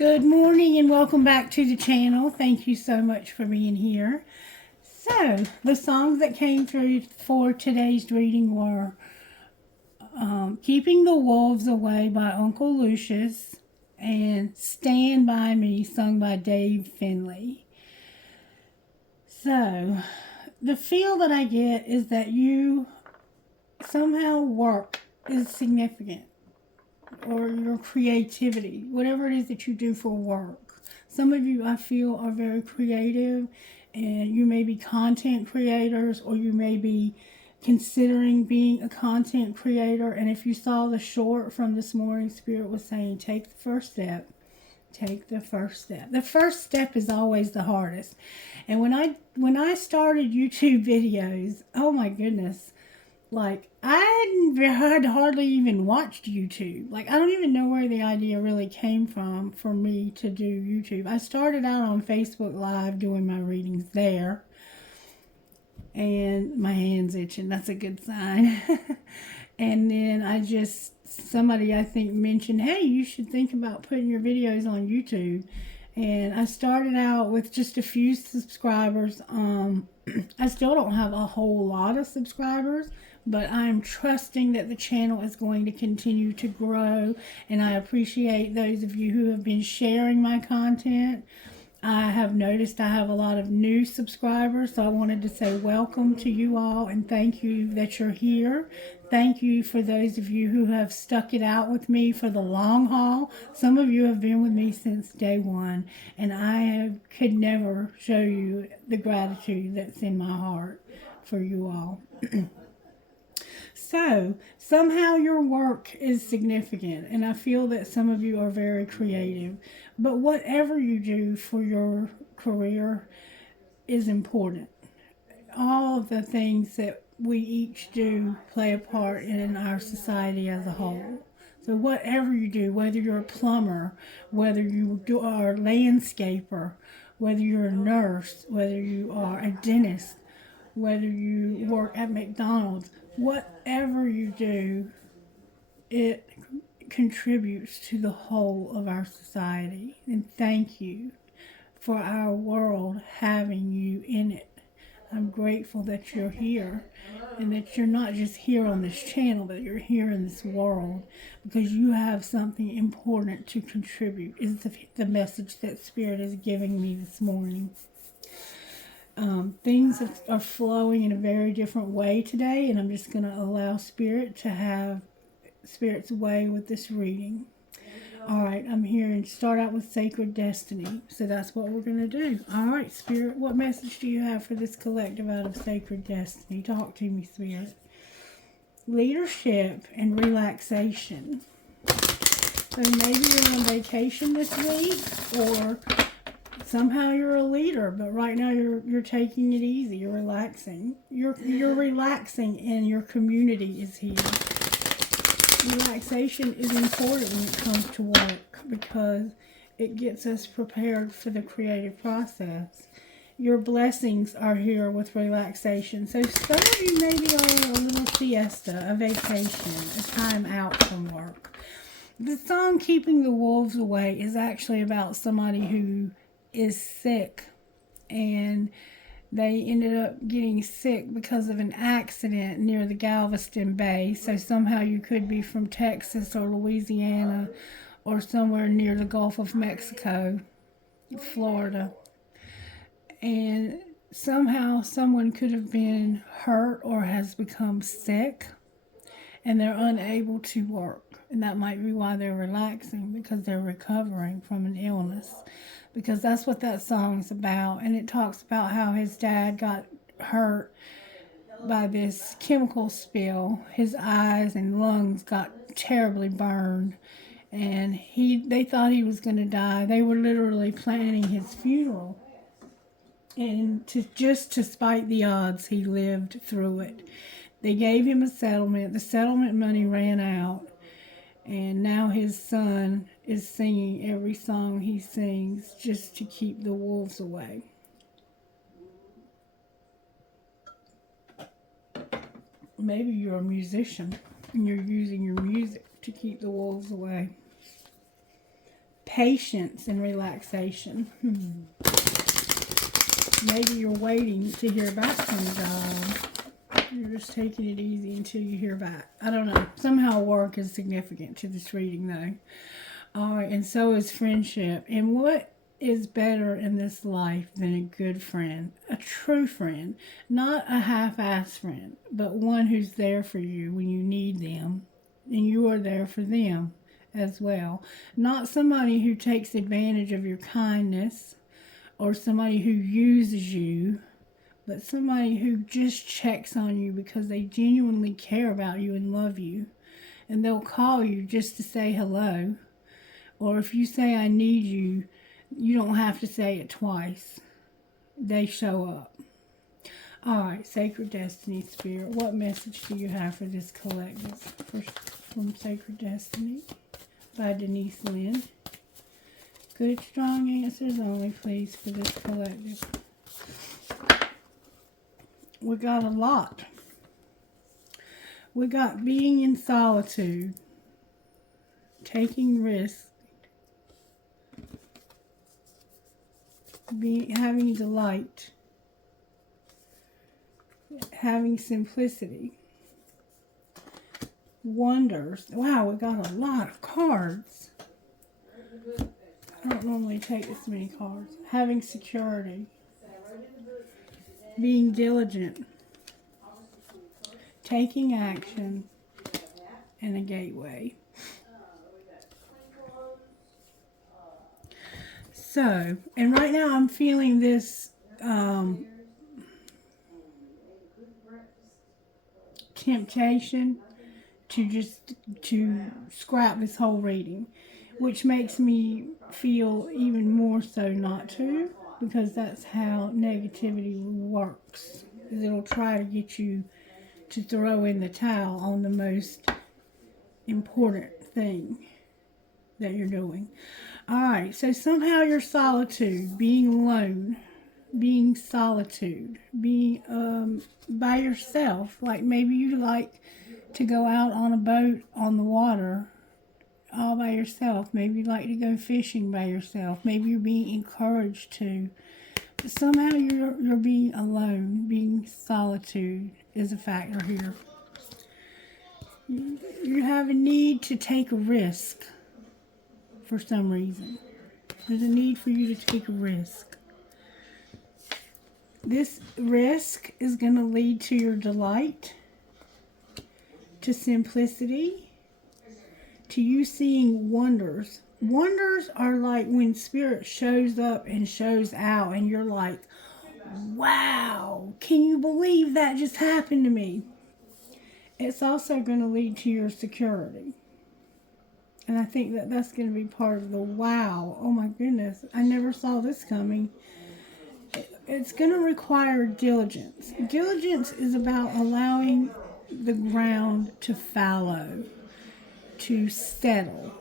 Good morning and welcome back to the channel. Thank you so much for being here. So, the songs that came through for today's reading were Keeping the Wolves Away by Uncle Lucius and Stand By Me sung by Dave Finley. So, the feel that I get is that you somehow work is significant, or your creativity, whatever it is that you do for work. Some of you, I feel, are very creative, and you may be content creators, or you may be considering being a content creator. And if you saw the short from this morning, Spirit was saying, take the first step. Take the first step. The first step is always the hardest. And when I started YouTube videos, oh my goodness, like, I had hardly even watched YouTube. Like, I don't even know where the idea really came from for me to do YouTube. I started out on Facebook Live doing my readings there. And my hand's itching. That's a good sign. And then somebody I think mentioned, hey, you should think about putting your videos on YouTube. And I started out with just a few subscribers. I still don't have a whole lot of subscribers, but I'm trusting that the channel is going to continue to grow, and I appreciate those of you who have been sharing my content. I have noticed I have a lot of new subscribers, so I wanted to say welcome to you all and thank you that you're here. Thank you for those of you who have stuck it out with me for the long haul. Some of you have been with me since day one, and could never show you the gratitude that's in my heart for you all. So, somehow your work is significant, and I feel that some of you are very creative. But whatever you do for your career is important. All of the things that we each do play a part in our society as a whole. So whatever you do, whether you're a plumber, whether you are a landscaper, whether you're a nurse, whether you are a dentist, whether you work at McDonald's, whatever you do, it contributes to the whole of our society. And thank you for our world having you in it. I'm grateful that you're here, and that you're not just here on this channel, but you're here in this world, because you have something important to contribute, is the message that Spirit is giving me this morning. Things are flowing in a very different way today, and I'm just going to allow Spirit to have Spirit's way with this reading. All right, I'm here and start out with Sacred Destiny. So that's what we're going to do. All right, Spirit, what message do you have for this collective out of Sacred Destiny? Talk to me, Spirit. Leadership and relaxation. So maybe you're on vacation this week, or somehow you're a leader, but right now you're taking it easy. You're relaxing. You're relaxing, and your community is here. Relaxation is important when it comes to work, because it gets us prepared for the creative process. Your blessings are here with relaxation. So some of you may be on a little siesta, a vacation, a time out from work. The song Keeping the Wolves Away is actually about somebody who is sick, and they ended up getting sick because of an accident near the Galveston Bay. So somehow you could be from Texas or Louisiana or somewhere near the Gulf of Mexico, Florida. And somehow someone could have been hurt or has become sick, and they're unable to work. And that might be why they're relaxing, because they're recovering from an illness. Because that's what that song's about. And it talks about how his dad got hurt by this chemical spill. His eyes and lungs got terribly burned, and they thought he was going to die. They were literally planning his funeral. And to spite the odds, he lived through it. They gave him a settlement. The settlement money ran out. And now his son is singing every song he sings just to keep the wolves away. Maybe you're a musician and you're using your music to keep the wolves away. patience and relaxation. Maybe you're waiting to hear back from God. You're just taking it easy until you hear back. I don't know. Somehow work is significant to this reading, though. All right, and so is friendship. And what is better in this life than a good friend? A true friend. Not a half-ass friend, but one who's there for you when you need them. And you are there for them as well. Not somebody who takes advantage of your kindness or somebody who uses you, but somebody who just checks on you because they genuinely care about you and love you. And they'll call you just to say hello. Or if you say, I need you, you don't have to say it twice. They show up. All right, Sacred Destiny Spirit, what message do you have for this collective? From Sacred Destiny by Denise Lynn. Good, strong answers only, please, for this collective. We got a lot. We got being in solitude, taking risks, having delight, having simplicity, wonders. Wow, we got a lot of cards. I don't normally take this many cards. Having security, being diligent, taking action, and a gateway. So, and right now I'm feeling this temptation to scrap this whole reading, which makes me feel even more so not to, because that's how negativity works. It'll try to get you to throw in the towel on the most important thing that you're doing. Alright, so somehow your solitude, being alone, being solitude, being by yourself, like maybe you like to go out on a boat on the water all by yourself. Maybe you like to go fishing by yourself. Maybe you're being encouraged to. But somehow you're being alone, being solitude is a factor here. You have a need to take a risk. For some reason, there's a need for you to take a risk. This risk is going to lead to your delight, to simplicity, to you seeing wonders. Wonders are like when Spirit shows up and shows out and you're like, wow, can you believe that just happened to me? It's also going to lead to your security. And I think that that's going to be part of the wow. Oh my goodness, I never saw this coming. It's going to require diligence. Diligence is about allowing the ground to fallow, to settle,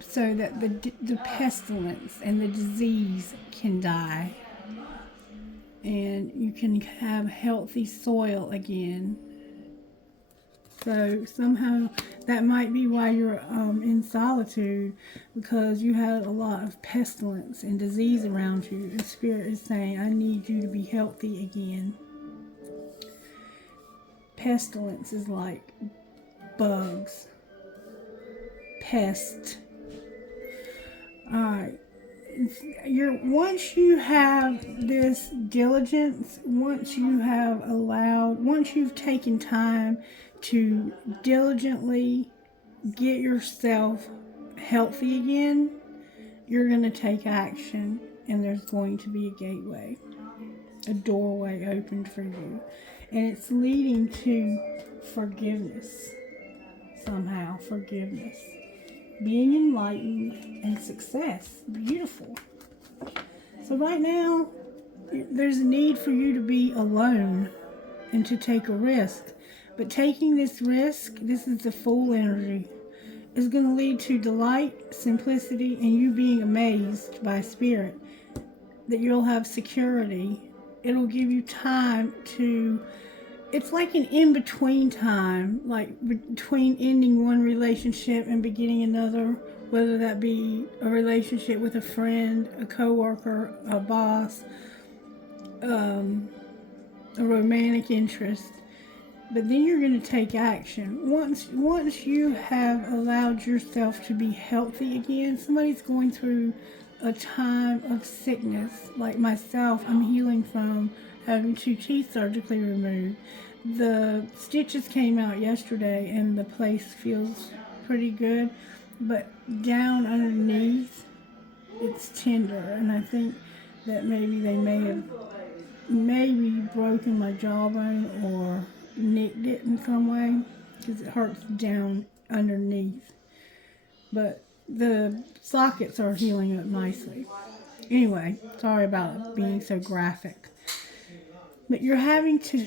so that the pestilence and the disease can die. And you can have healthy soil again. So somehow that might be why you're in solitude, because you had a lot of pestilence and disease around you. And Spirit is saying, I need you to be healthy again. Pestilence is like bugs, pest. Alright. Once you have this diligence, once you've taken time to diligently get yourself healthy again, you're going to take action, and there's going to be a gateway, a doorway opened for you. And it's leading to forgiveness, somehow, forgiveness. Being enlightened and success. Beautiful. So right now, there's a need for you to be alone and to take a risk. But taking this risk, this is the Fool energy, is going to lead to delight, simplicity, and you being amazed by Spirit that you'll have security. It'll give you time to it's like an in-between time, like between ending one relationship and beginning another, whether that be a relationship with a friend, a coworker, a boss, a romantic interest. But then you're going to take action. Once you have allowed yourself to be healthy again, somebody's going through a time of sickness, like myself. I'm healing from having 2 teeth surgically removed. The stitches came out yesterday and the place feels pretty good, but down underneath it's tender, and I think that maybe they may have broken my jawbone or nicked it in some way, because it hurts down underneath. But the sockets are healing up nicely. Anyway, sorry about being so graphic. But you're having to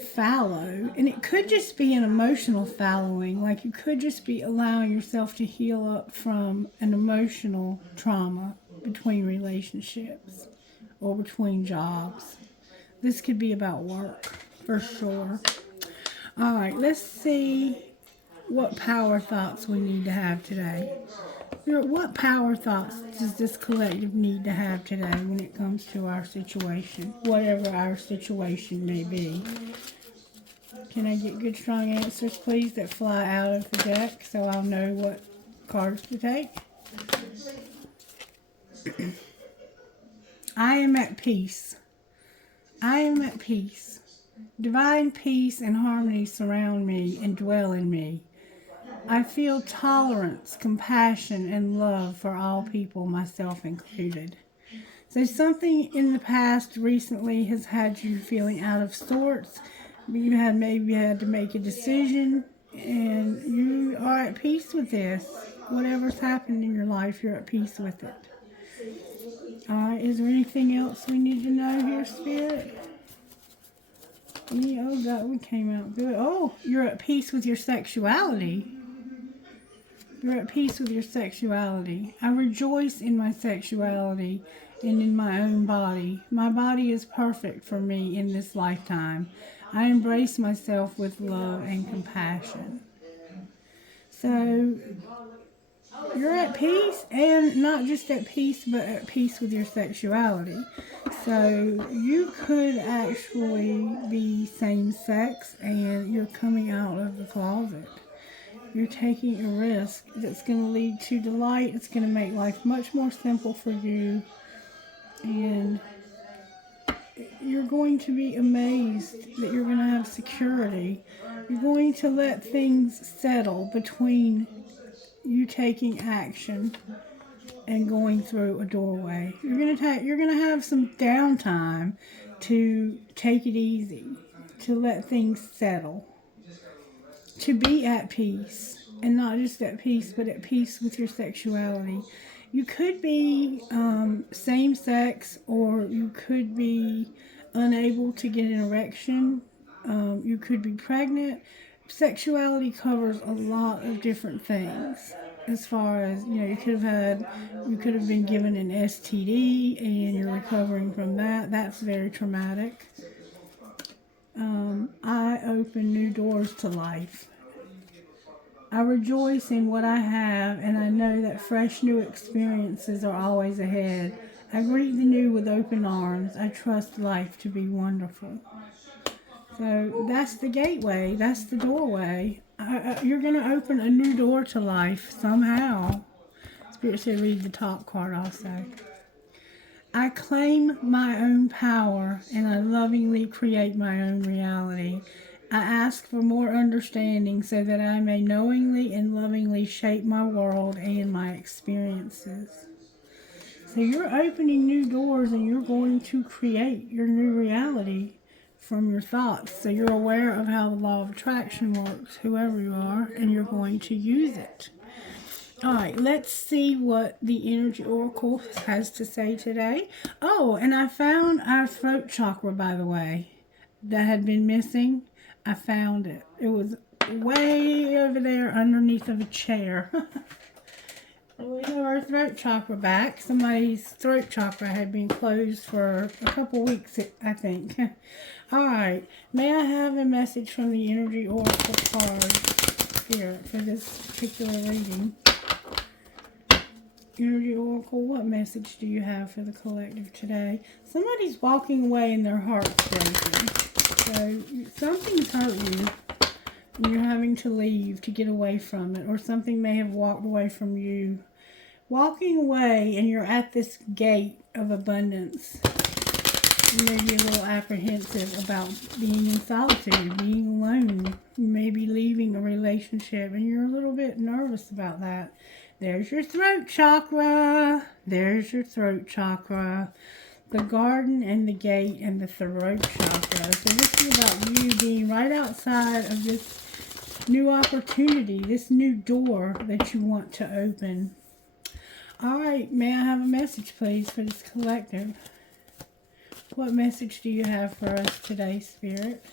fallow, and it could just be an emotional fallowing. Like, you could just be allowing yourself to heal up from an emotional trauma between relationships or between jobs. This could be about work, for sure. All right, let's see what power thoughts we need to have today. What power thoughts does this collective need to have today when it comes to our situation, whatever our situation may be? Can I get good, strong answers, please, that fly out of the deck so I'll know what cards to take? I am at peace. I am at peace. Divine peace and harmony surround me and dwell in me. I feel tolerance, compassion, and love for all people, myself included. So something in the past recently has had you feeling out of sorts. You had maybe had to make a decision, and you are at peace with this. Whatever's happened in your life, you're at peace with it. All right, is there anything else we need to know here, Spirit? Oh, that one came out good. Oh, you're at peace with your sexuality. You're at peace with your sexuality. I rejoice in my sexuality and in my own body. My body is perfect for me in this lifetime. I embrace myself with love and compassion. So, you're at peace, and not just at peace, but at peace with your sexuality. So, you could actually be same-sex, and you're coming out of the closet. You're taking a risk that's going to lead to delight. It's going to make life much more simple for you. And you're going to be amazed that you're going to have security. You're going to let things settle between you taking action and going through a doorway. You're going to have some downtime to take it easy, to let things settle, to be at peace, and not just at peace, but at peace with your sexuality. You could be same-sex, or you could be unable to get an erection. You could be pregnant. Sexuality covers a lot of different things. As far as, you could have been given an STD and you're recovering from that. That's very traumatic. I open new doors to life. I rejoice in what I have, and I know that fresh new experiences are always ahead. I greet the new with open arms. I trust life to be wonderful. So that's the gateway. That's the doorway. You're going to open a new door to life somehow. Spirit said read the top card also. I claim my own power, and I lovingly create my own reality. I ask for more understanding so that I may knowingly and lovingly shape my world and my experiences. So you're opening new doors, and you're going to create your new reality from your thoughts. So you're aware of how the law of attraction works, whoever you are, and you're going to use it. All right, let's see what the Energy Oracle has to say today. Oh, and I found our throat chakra, by the way, that had been missing. I found it. It was way over there underneath of a chair. We have our throat chakra back. Somebody's throat chakra had been closed for a couple weeks, I think. All right. May I have a message from the Energy Oracle card here for this particular reading? Energy Oracle, what message do you have for the collective today? Somebody's walking away and their heart's breaking. So something's hurt you. And you're having to leave to get away from it. Or something may have walked away from you. Walking away and you're at this gate of abundance. You may be a little apprehensive about being in solitude, being alone. You may be leaving a relationship and you're a little bit nervous about that. There's your throat chakra. There's your throat chakra. The garden and the gate and the throat chakra. So this is about you being right outside of this new opportunity, this new door that you want to open. All right, may I have a message, please, for this collective? What message do you have for us today, Spirit?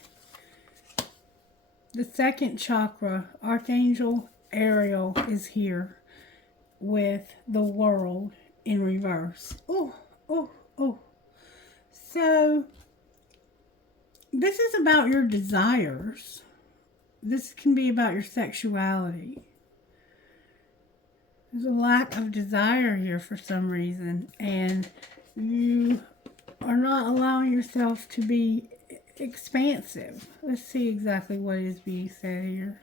The second chakra, Archangel Ariel, is here with the world in reverse. Oh, oh, oh. So, this is about your desires. This can be about your sexuality. There's a lack of desire here for some reason, and you are not allowing yourself to be expansive. Let's see exactly what is being said here.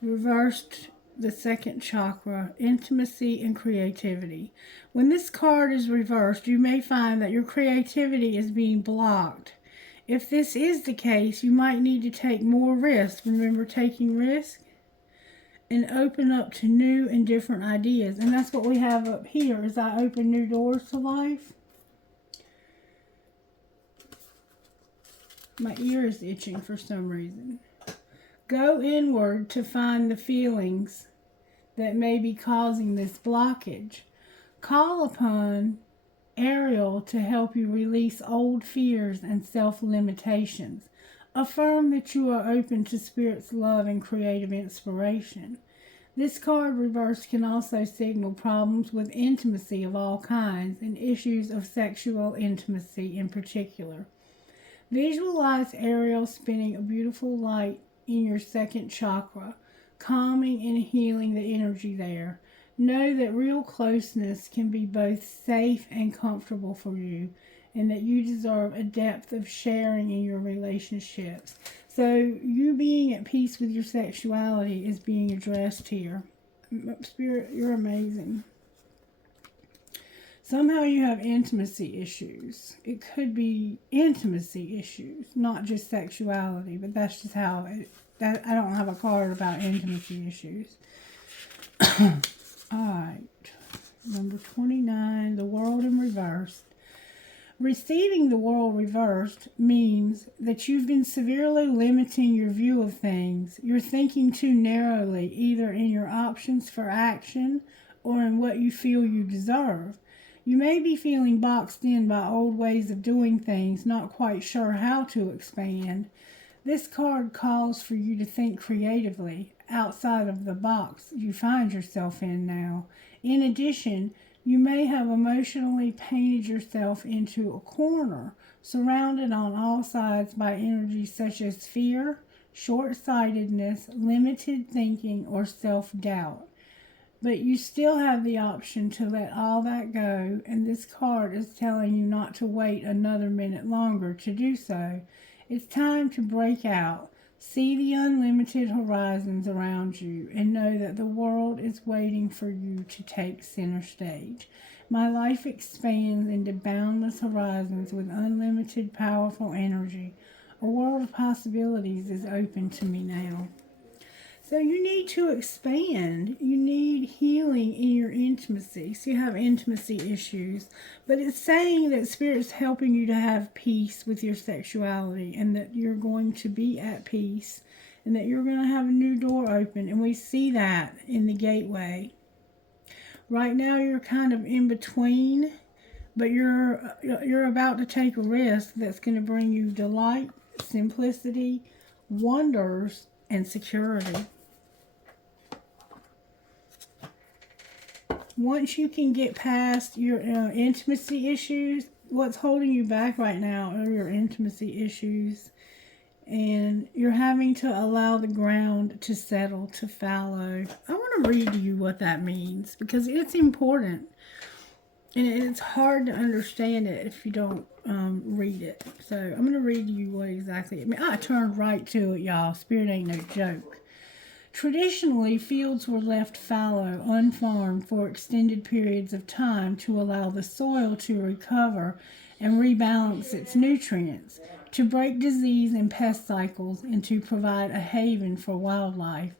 Reversed, the second chakra, intimacy and creativity. When this card is reversed, you may find that your creativity is being blocked. If this is the case, you might need to take more risks. Remember taking risks? And open up to new and different ideas. And that's what we have up here, is I open new doors to life. My ear is itching for some reason. Go inward to find the feelings that may be causing this blockage. Call upon Ariel to help you release old fears and self-limitations. Affirm that you are open to Spirit's love and creative inspiration. This card reversed can also signal problems with intimacy of all kinds and issues of sexual intimacy in particular. Visualize Ariel spinning a beautiful light in your second chakra, calming and healing the energy there. Know that real closeness can be both safe and comfortable for you, and that you deserve a depth of sharing in your relationships. So you being at peace with your sexuality is being addressed here. Spirit, you're amazing. Somehow you have intimacy issues. It could be intimacy issues, not just sexuality, but that's just how I don't have a card about intimacy issues. Alright, number 29, the world in reverse. Receiving the world reversed means that you've been severely limiting your view of things. You're thinking too narrowly, either in your options for action or in what you feel you deserve. You may be feeling boxed in by old ways of doing things, not quite sure how to expand. This card calls for you to think creatively, outside of the box you find yourself in now. In addition, you may have emotionally painted yourself into a corner, surrounded on all sides by energies such as fear, short-sightedness, limited thinking, or self-doubt. But you still have the option to let all that go, and this card is telling you not to wait another minute longer to do so. It's time to break out. See the unlimited horizons around you and know that the world is waiting for you to take center stage. My life expands into boundless horizons with unlimited powerful energy. A world of possibilities is open to me now. So you need to expand. You need healing in your intimacy. So you have intimacy issues. But it's saying that Spirit's helping you to have peace with your sexuality, and that you're going to be at peace, and that you're going to have a new door open. And we see that in the gateway. Right now you're kind of in between, but you're about to take a risk that's going to bring you delight, simplicity, wonders, and security. Once you can get past your intimacy issues, what's holding you back right now are your intimacy issues. And you're having to allow the ground to settle, to fallow. I want to read to you what that means because it's important. And it's hard to understand it if you don't read it. So I'm going to read to you what exactly it means. I turned right to it, y'all. Spirit ain't no joke. Traditionally, fields were left fallow, unfarmed for extended periods of time to allow the soil to recover and rebalance its nutrients, to break disease and pest cycles, and to provide a haven for wildlife.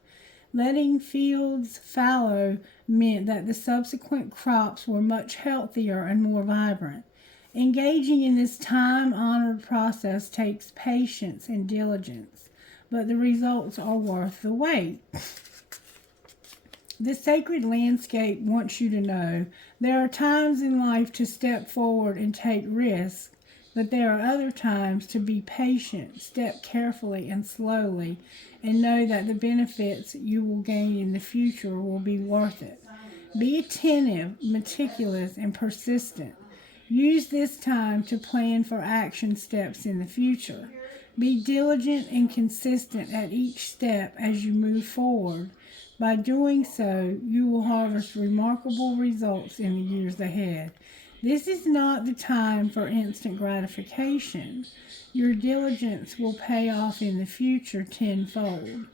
Letting fields fallow meant that the subsequent crops were much healthier and more vibrant. Engaging in this time-honored process takes patience and diligence, but the results are worth the wait. The sacred landscape wants you to know there are times in life to step forward and take risks, but there are other times to be patient, step carefully and slowly, and know that the benefits you will gain in the future will be worth it. Be attentive, meticulous, and persistent. Use this time to plan for action steps in the future. Be diligent and consistent at each step as you move forward. By doing so, you will harvest remarkable results in the years ahead. This is not the time for instant gratification. Your diligence will pay off in the future tenfold.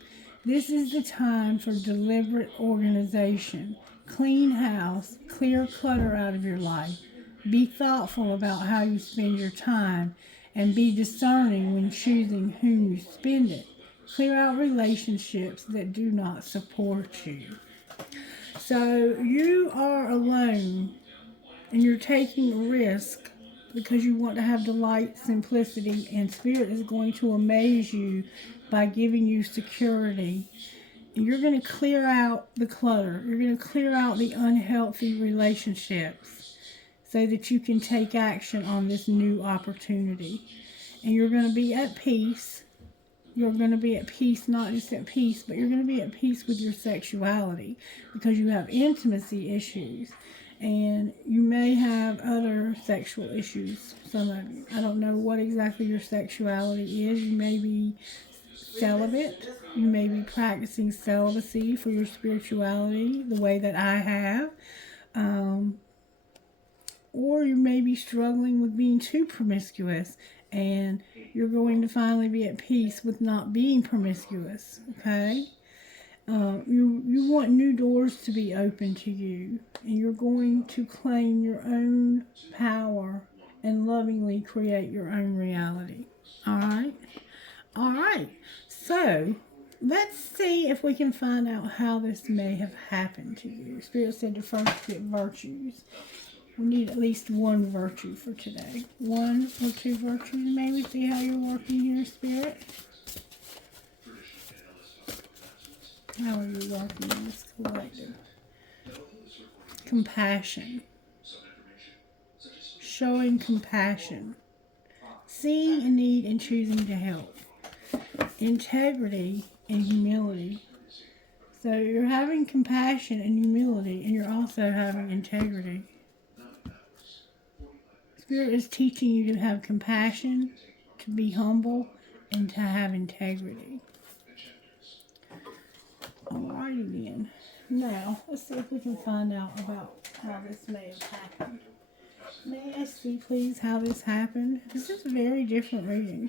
This is the time for deliberate organization. Clean house, clear clutter out of your life. Be thoughtful about how you spend your time, and be discerning when choosing whom you spend it. Clear out relationships that do not support you. So you are alone, and you're taking a risk because you want to have delight, simplicity, and Spirit is going to amaze you by giving you security. And you're going to clear out the clutter. You're going to clear out the unhealthy relationships so that you can take action on this new opportunity. And you're going to be at peace. You're going to be at peace, not just at peace, but you're going to be at peace with your sexuality because you have intimacy issues. And you may have other sexual issues, some of you. I don't know what exactly your sexuality is. You may be celibate. You may be practicing celibacy for your spirituality the way that I have. Or you may be struggling with being too promiscuous, and you're going to finally be at peace with not being promiscuous, okay? You want new doors to be open to you, and you're going to claim your own power and lovingly create your own reality. All right? All right. So, let's see if we can find out how this may have happened to you. Spirit said to first get virtues. We need at least one virtue for today. One or two virtues, maybe. See how you're working here, Spirit. How are you working in this collective? Compassion. Showing compassion. Seeing a need and choosing to help. Integrity and humility. So you're having compassion and humility, and you're also having integrity. Spirit is teaching you to have compassion, to be humble, and to have integrity. Alrighty then. Now, let's see if we can find out about how this may have happened. May I see, please, how this happened? This is a very different reading.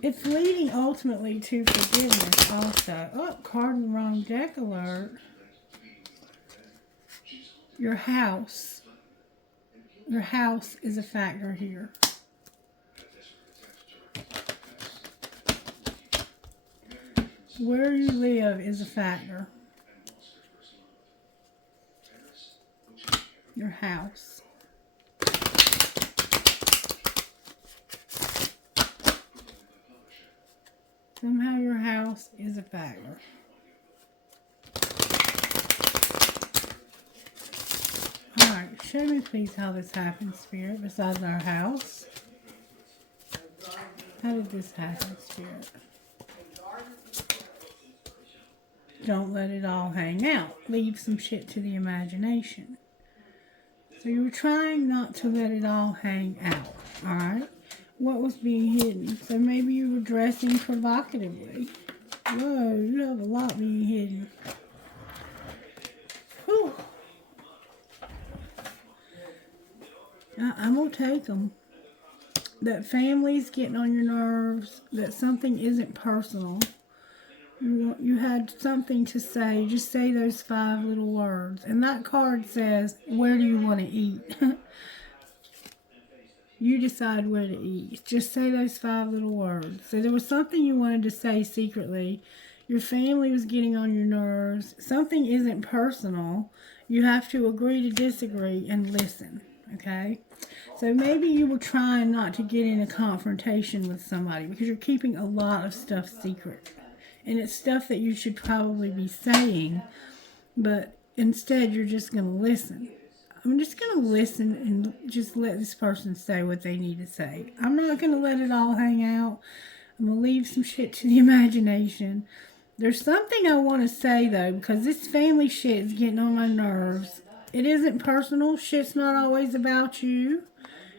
It's leading ultimately to forgiveness also. Oh, card in the wrong deck alert. Your house. Your house is a factor here. Where you live is a factor. Your house. Somehow your house is a factor. Alright, show me please how this happened, Spirit, besides our house. How did this happen, Spirit? don't let it all hang out. Leave some shit to the imagination. So you were trying not to let it all hang out, alright? What was being hidden? So maybe you were dressing provocatively. Whoa, you have a lot being hidden. Whew. I'm going to take them. That family's getting on your nerves, that something isn't personal. You had something to say. Just say those 5 little words. And that card says, where do you want to eat? You decide where to eat. Just say those 5 little words. So there was something you wanted to say secretly. Your family was getting on your nerves. Something isn't personal. You have to agree to disagree and listen. Okay? So maybe you were trying not to get in a confrontation with somebody because you're keeping a lot of stuff secret. And it's stuff that you should probably be saying, but instead you're just going to listen. I'm just going to listen and just let this person say what they need to say. I'm not going to let it all hang out. I'm going to leave some shit to the imagination. There's something I want to say, though, because this family shit is getting on my nerves. It isn't personal. Shit's not always about you.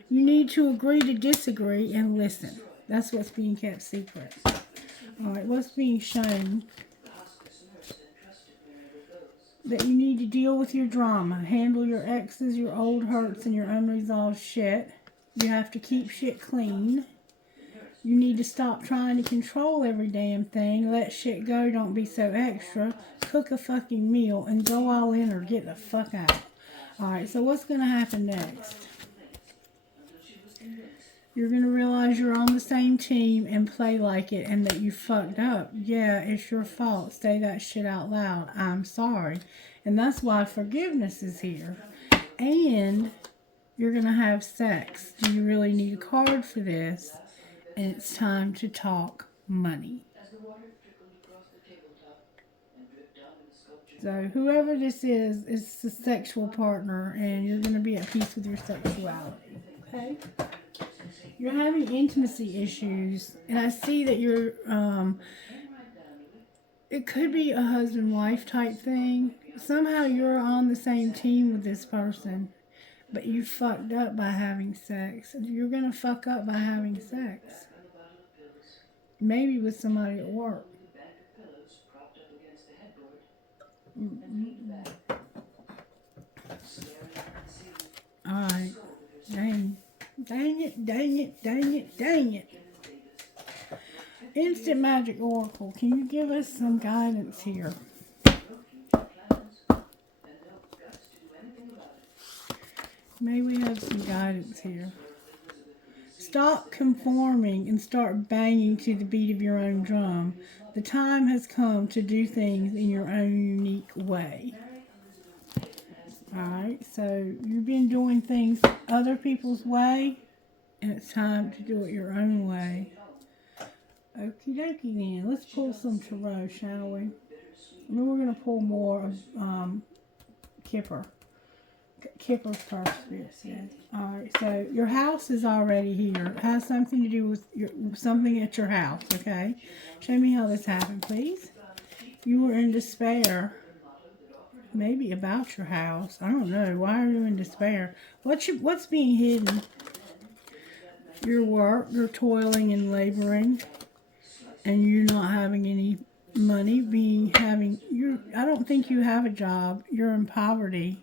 You need to agree to disagree and listen. That's what's being kept secret. Alright, what's being shown? That you need to deal with your drama. Handle your exes, your old hurts, and your unresolved shit. You have to keep shit clean. You need to stop trying to control every damn thing. Let shit go. Don't be so extra. Cook a fucking meal and go all in or get the fuck out. Alright, so what's going to happen next? You're going to realize you're on the same team and play like it and that you fucked up. Yeah, it's your fault. Say that shit out loud. I'm sorry. And that's why forgiveness is here. And you're going to have sex. Do you really need a card for this? And it's time to talk money. So whoever this is the sexual partner and you're going to be at peace with your sexuality. Okay? You're having intimacy issues, and I see that you're, it could be a husband-wife type thing. Somehow you're on the same team with this person, but you fucked up by having sex. You're going to fuck up by having sex. Maybe with somebody at work. Alright. Dang. Dang it, dang it, dang it, dang it. Instant Magic Oracle, can you give us some guidance here? May we have some guidance here? Stop conforming and start banging to the beat of your own drum. The time has come to do things in your own unique way. Alright, so you've been doing things other people's way, and it's time to do it your own way. Okie dokie then. Let's pull some tarot, shall we? And then we're going to pull more of Kipper. Kipper's card spirit says. Alright, so your house is already here. It has something to do with something at your house, okay? Show me how this happened, please. You were in despair. Maybe about your house. I don't know. Why are you in despair? What's being hidden? Your work. You're toiling and laboring. And you're not having any money. I don't think you have a job. You're in poverty.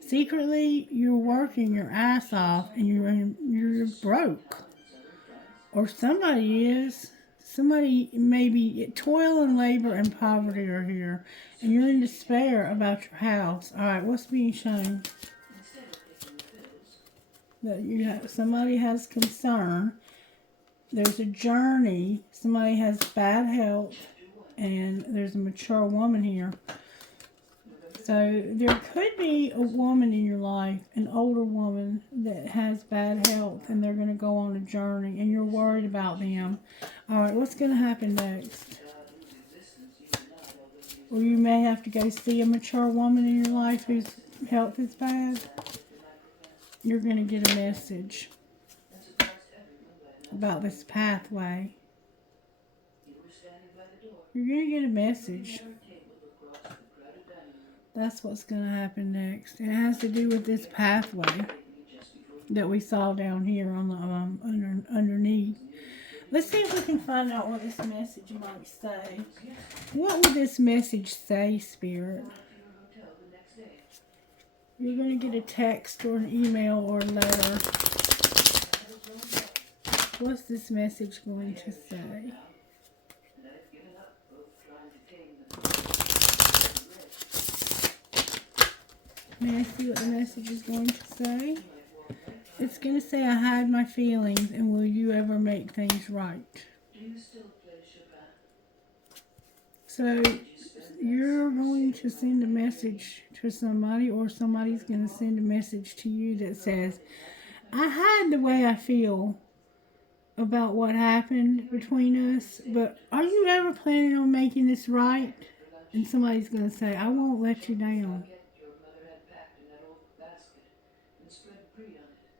Secretly, you're working your ass off and you're broke. Or somebody is. Somebody, maybe toil and labor and poverty are here. And you're in despair about your house. Alright, what's being shown? That somebody has concern. There's a journey. Somebody has bad health. And there's a mature woman here. So there could be a woman in your life, an older woman that has bad health, and they're going to go on a journey, and you're worried about them. All right, what's going to happen next? Or you may have to go see a mature woman in your life whose health is bad. You're going to get a message about this pathway. You're going to get a message. That's what's going to happen next. It has to do with this pathway that we saw down here on the underneath. Let's see if we can find out what this message might say. What would this message say, Spirit? You're going to get a text or an email or a letter. What's this message going to say? May I see what the message is going to say? It's going to say, I hide my feelings, and will you ever make things right? So, you're going to send a message to somebody, or somebody's going to send a message to you that says, I hide the way I feel about what happened between us, but are you ever planning on making this right? And somebody's going to say, I won't let you down.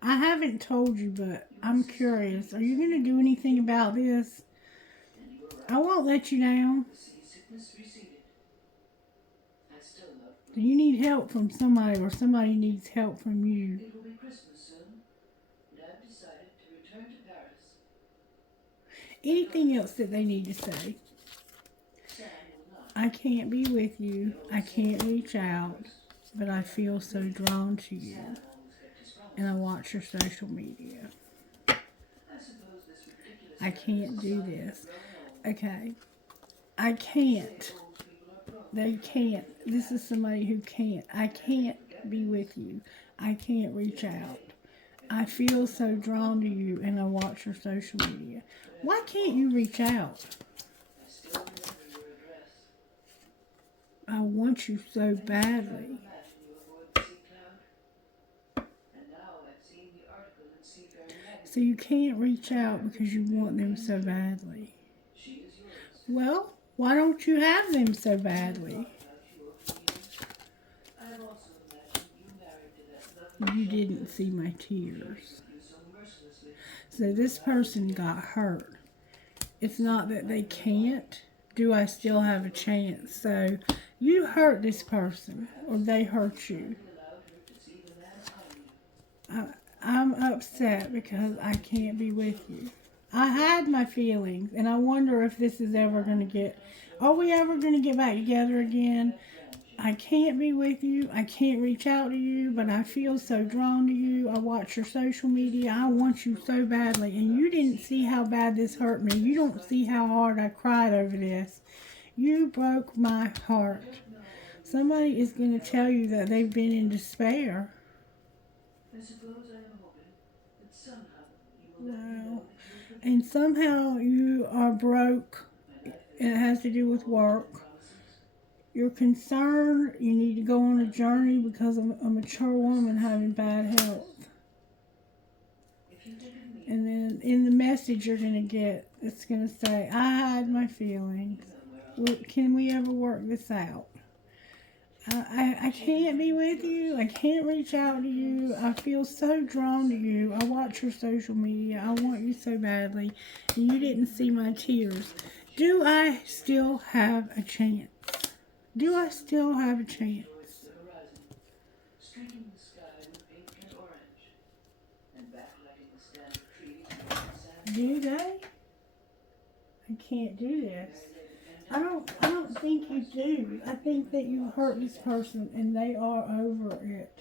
I haven't told you, but I'm curious. Are you going to do anything about this? I won't let you down. Do you need help from somebody, or somebody needs help from you? It will be Christmas soon, and I've decided to return to Paris. Anything else that they need to say? I can't be with you. I can't reach out, but I feel so drawn to you. And I watch your social media. I can't do this. Okay. I can't. They can't. This is somebody who can't. I can't be with you. I can't reach out. I feel so drawn to you, and I watch your social media. Why can't you reach out? I want you so badly. So you can't reach out because you want them so badly. Well, why don't you have them so badly? You didn't see my tears. So this person got hurt. It's not that they can't. Do I still have a chance? So you hurt this person, or they hurt you. I'm upset because I can't be with you. I hide my feelings, and I wonder if this is ever going to get... Are we ever going to get back together again? I can't be with you. I can't reach out to you, but I feel so drawn to you. I watch your social media. I want you so badly, and you didn't see how bad this hurt me. You don't see how hard I cried over this. You broke my heart. Somebody is going to tell you that they've been in despair. Wow. And somehow you are broke. It has to do with work. You're concerned. You need to go on a journey because of a mature woman having bad health. And then in the message you're going to get, it's going to say, I hide my feelings. Can we ever work this out? I can't be with you. I can't reach out to you. I feel so drawn to you. I watch your social media. I want you so badly. And you didn't see my tears. Do I still have a chance? Do I still have a chance? Do they? I can't do this. I don't think you do. I think that you hurt this person and they are over it.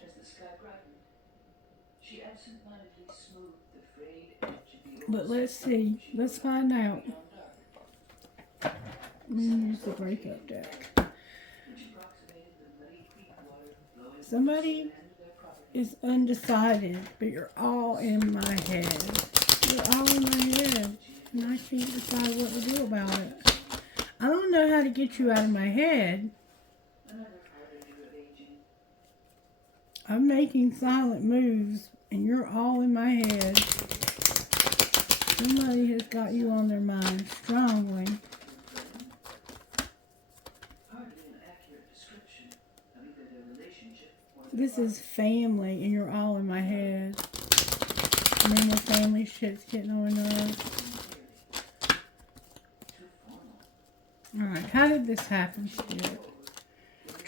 But let's see. Let's find out. I'm going to use the breakup deck. Somebody is undecided, but you're all in my head. You're all in my head. And I can't decide what to do about it. I don't know how to get you out of my head. I'm making silent moves, and you're all in my head. Somebody has got you on their mind strongly. This is family, and you're all in my head. And then the family shit's getting on my nerves. Alright, how did this happen, Spirit?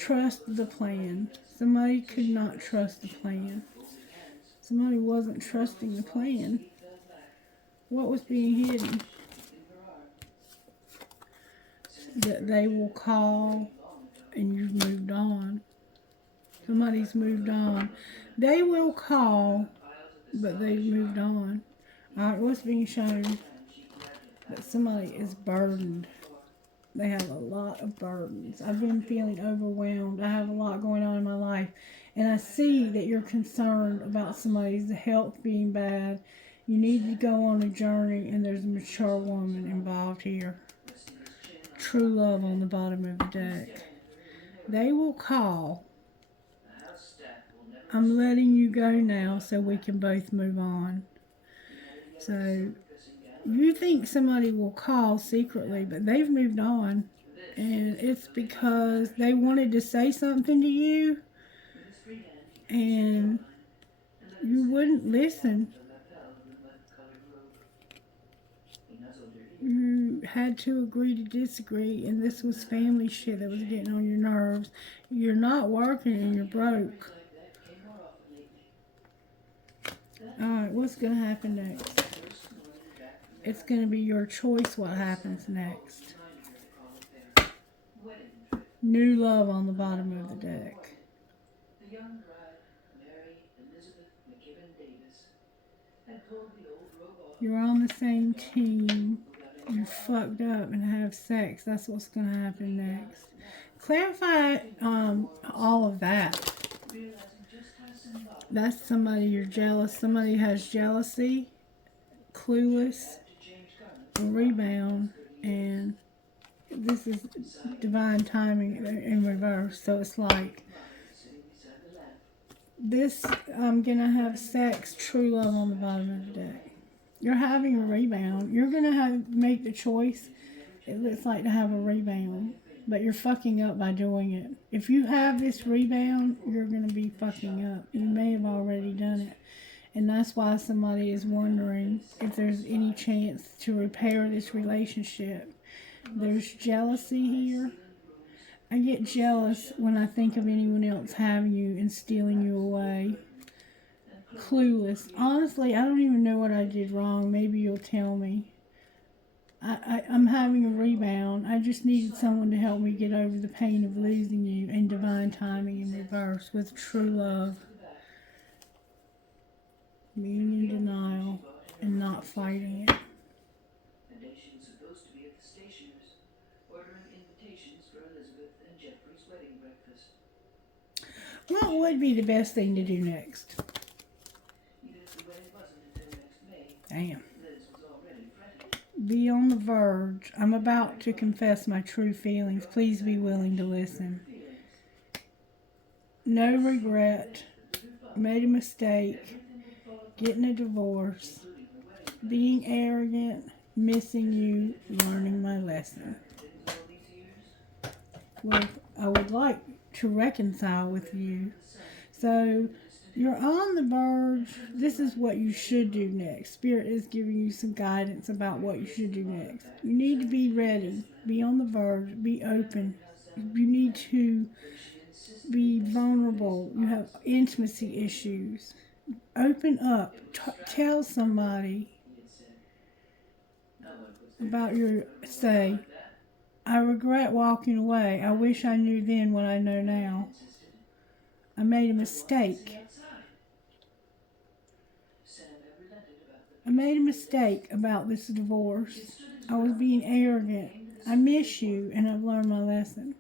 trust the plan. Somebody could not trust the plan. Somebody wasn't trusting the plan. What was being hidden? That they will call and you've moved on. Somebody's moved on. They will call, but they've moved on. Alright, what's being shown? That somebody is burdened. They have a lot of burdens. I've been feeling overwhelmed. I have a lot going on in my life. And I see that you're concerned about somebody's health being bad. You need to go on a journey, and there's a mature woman involved here. True love on the bottom of the deck. They will call. I'm letting you go now so we can both move on. So you think somebody will call secretly, but they've moved on. And it's because they wanted to say something to you and you wouldn't listen. You had to agree to disagree, and this was family shit that was getting on your nerves. You're not working and you're broke. Alright, what's going to happen next? It's going to be your choice what happens next. New love on the bottom of the deck. You're on the same team. You're fucked up and have sex. That's what's going to happen next. Clarify all of that. That's somebody you're jealous. Somebody has jealousy, clueless, a rebound, and this is divine timing in reverse. So it's like this, I'm going to have sex, true love on the bottom of the deck. You're having a rebound. You're going to make the choice, it looks like, to have a rebound. But you're fucking up by doing it. If you have this rebound, you're going to be fucking up. You may have already done it. And that's why somebody is wondering if there's any chance to repair this relationship. There's jealousy here. I get jealous when I think of anyone else having you and stealing you away. Clueless. Honestly, I don't even know what I did wrong. Maybe you'll tell me. I'm having a rebound. I just needed someone to help me get over the pain of losing you, and divine timing in reverse with true love. Being in denial and not fighting it. What would be the best thing to do next? Damn. Be on the verge. I'm about to confess my true feelings. Please be willing to listen. No regret. Made a mistake. Getting a divorce. Being arrogant. Missing you. Learning my lesson. Well, I would like to reconcile with you. So, you're on the verge. This is what you should do next. Spirit is giving you some guidance about what you should do next. You need to be ready. Be on the verge. Be open. You need to be vulnerable. You have intimacy issues. Open up. Tell somebody about your, say, I regret walking away. I wish I knew then what I know now. I made a mistake. I made a mistake about this divorce. I was being arrogant. I miss you, and I've learned my lesson.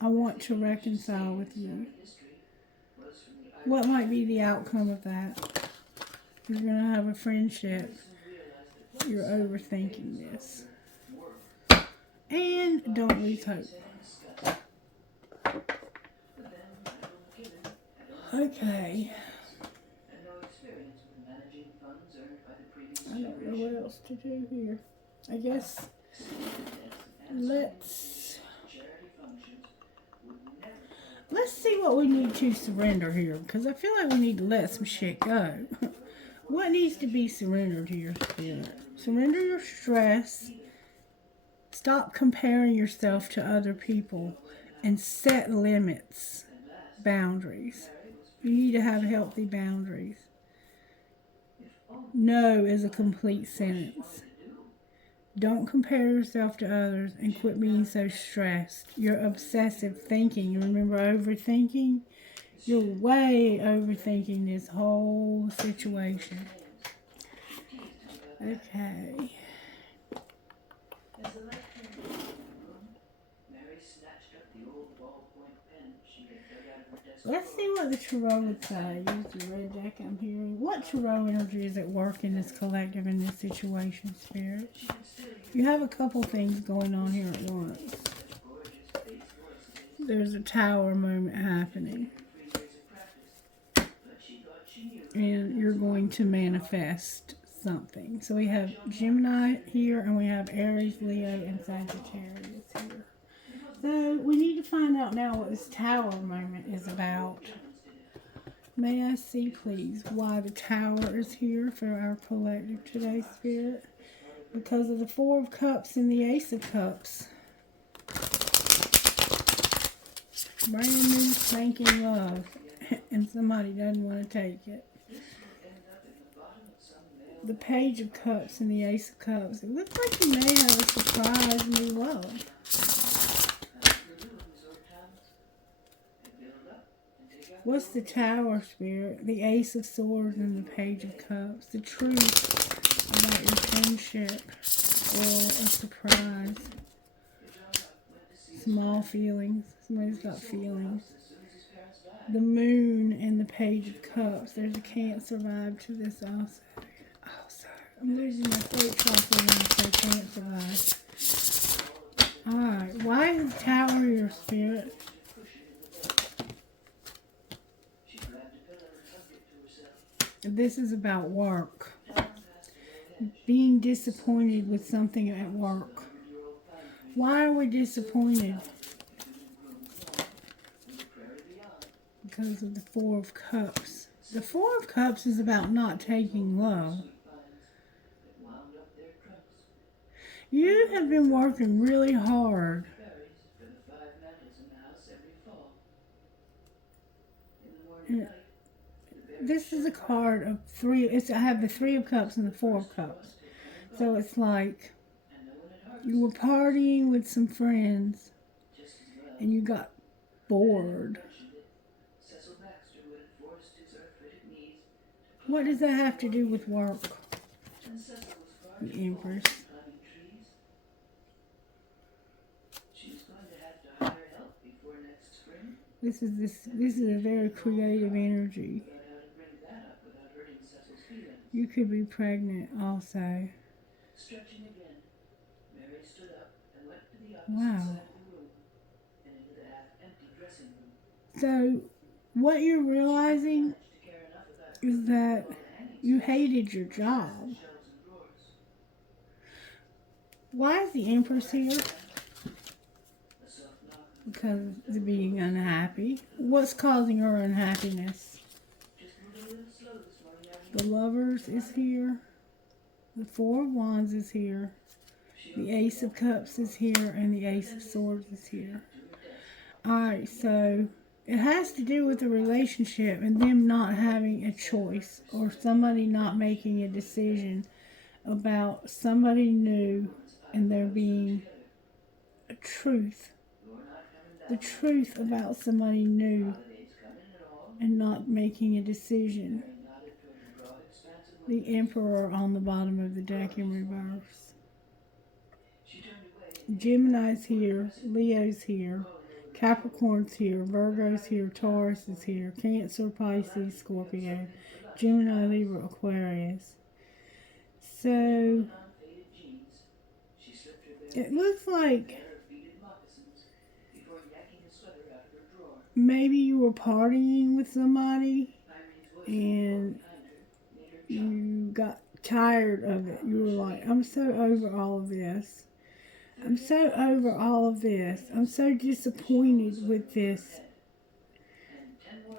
I want to reconcile with you. What might be the outcome of that? You're going to have a friendship. You're overthinking this. And don't lose hope. Okay. I don't know what else to do here. I guess let's see what we need to surrender here, because I feel like we need to let some shit go. What needs to be surrendered here, Spirit? Surrender your stress. Stop comparing yourself to other people and set limits, boundaries. You need to have healthy boundaries. No is a complete sentence. Don't compare yourself to others and quit being so stressed. You're obsessive thinking. You remember overthinking? You're way overthinking this whole situation. Okay. As the light turned into the room, Mary snatched up the old ballpoint pen she had dug out of her desk Let's see drawer. what the tarot would say. Use the red deck I'm hearing. What tarot energy is at work in this collective, in this situation, Spirit? She could still hear You have a couple things going on here at once. such gorgeous bass voices There's a tower moment happening. for 3 years of practice, but she thought she knew. And you're going to manifest something. So we have Gemini here, and we have Aries, Leo, and Sagittarius here. So we need to find out now what this tower moment is about. May I see, please, why the tower is here for our collective today, Spirit? Because of the Four of Cups and the Ace of Cups. Brand new spanking love, and somebody doesn't want to take it. The Page of Cups and the Ace of Cups. It looks like you may have a surprise new love. What's the Tower, Spirit? The Ace of Swords and the Page of Cups. The truth about your friendship or a surprise. Small feelings. Somebody's got feelings. The Moon and the Page of Cups. There's a Cancer vibe to this also. I'm losing my throat chakra when I say Cancer vibe. Alright, why is the Tower your Spirit? This is about work. Being disappointed with something at work. Why are we disappointed? Because of the Four of Cups. The Four of Cups is about not taking love. You have been working really hard. And this is a card of three. I have the Three of Cups and the Four of Cups. So it's like you were partying with some friends and you got bored. What does that have to do with work? The Empress. This is a very creative energy. You could be pregnant also. Stretching again, Mary stood up and went to the opposite Wow. side of the room and into the half-empty dressing room. So what you're realizing To care enough about is that you hated your job. shelves and drawers. Why is the Empress here? A soft knock. Because of being unhappy. What's causing her unhappiness? Just moving a little slow this morning, The Lovers is here. The Four of Wands is here. The Ace of Cups is here. And the Ace of Swords is here. Alright, so it has to do with the relationship and them not having a choice. Or somebody not making a decision about somebody new and there being a truth. The truth about somebody new and not making a decision. The Emperor on the bottom of the deck in reverse. Gemini's here, Leo's here, Capricorn's here, Virgo's here, Taurus is here, Cancer, Pisces, Scorpio, Gemini, Libra, Aquarius. So it looks like maybe you were partying with somebody and you got tired of it. You were like, I'm so over all of this. I'm so over all of this. I'm so disappointed with this,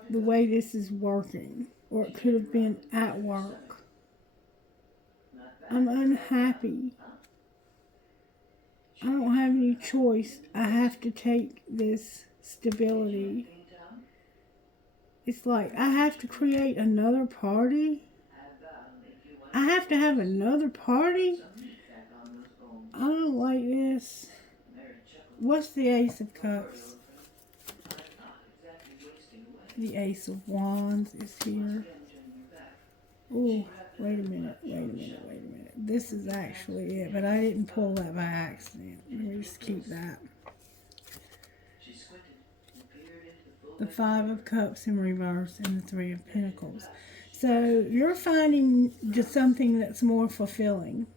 the way this is working. Or it could have been at work. I'm unhappy. I don't have any choice. I have to take this stability. It's like I have to create another party. I have to have another party. I don't like this. What's the Ace of Cups? The Ace of Wands is here. Oh, wait a minute. This is actually it, but I didn't pull that by accident. Let me just keep that. The Five of Cups in reverse and the Three of Pentacles. So you're finding just something that's more fulfilling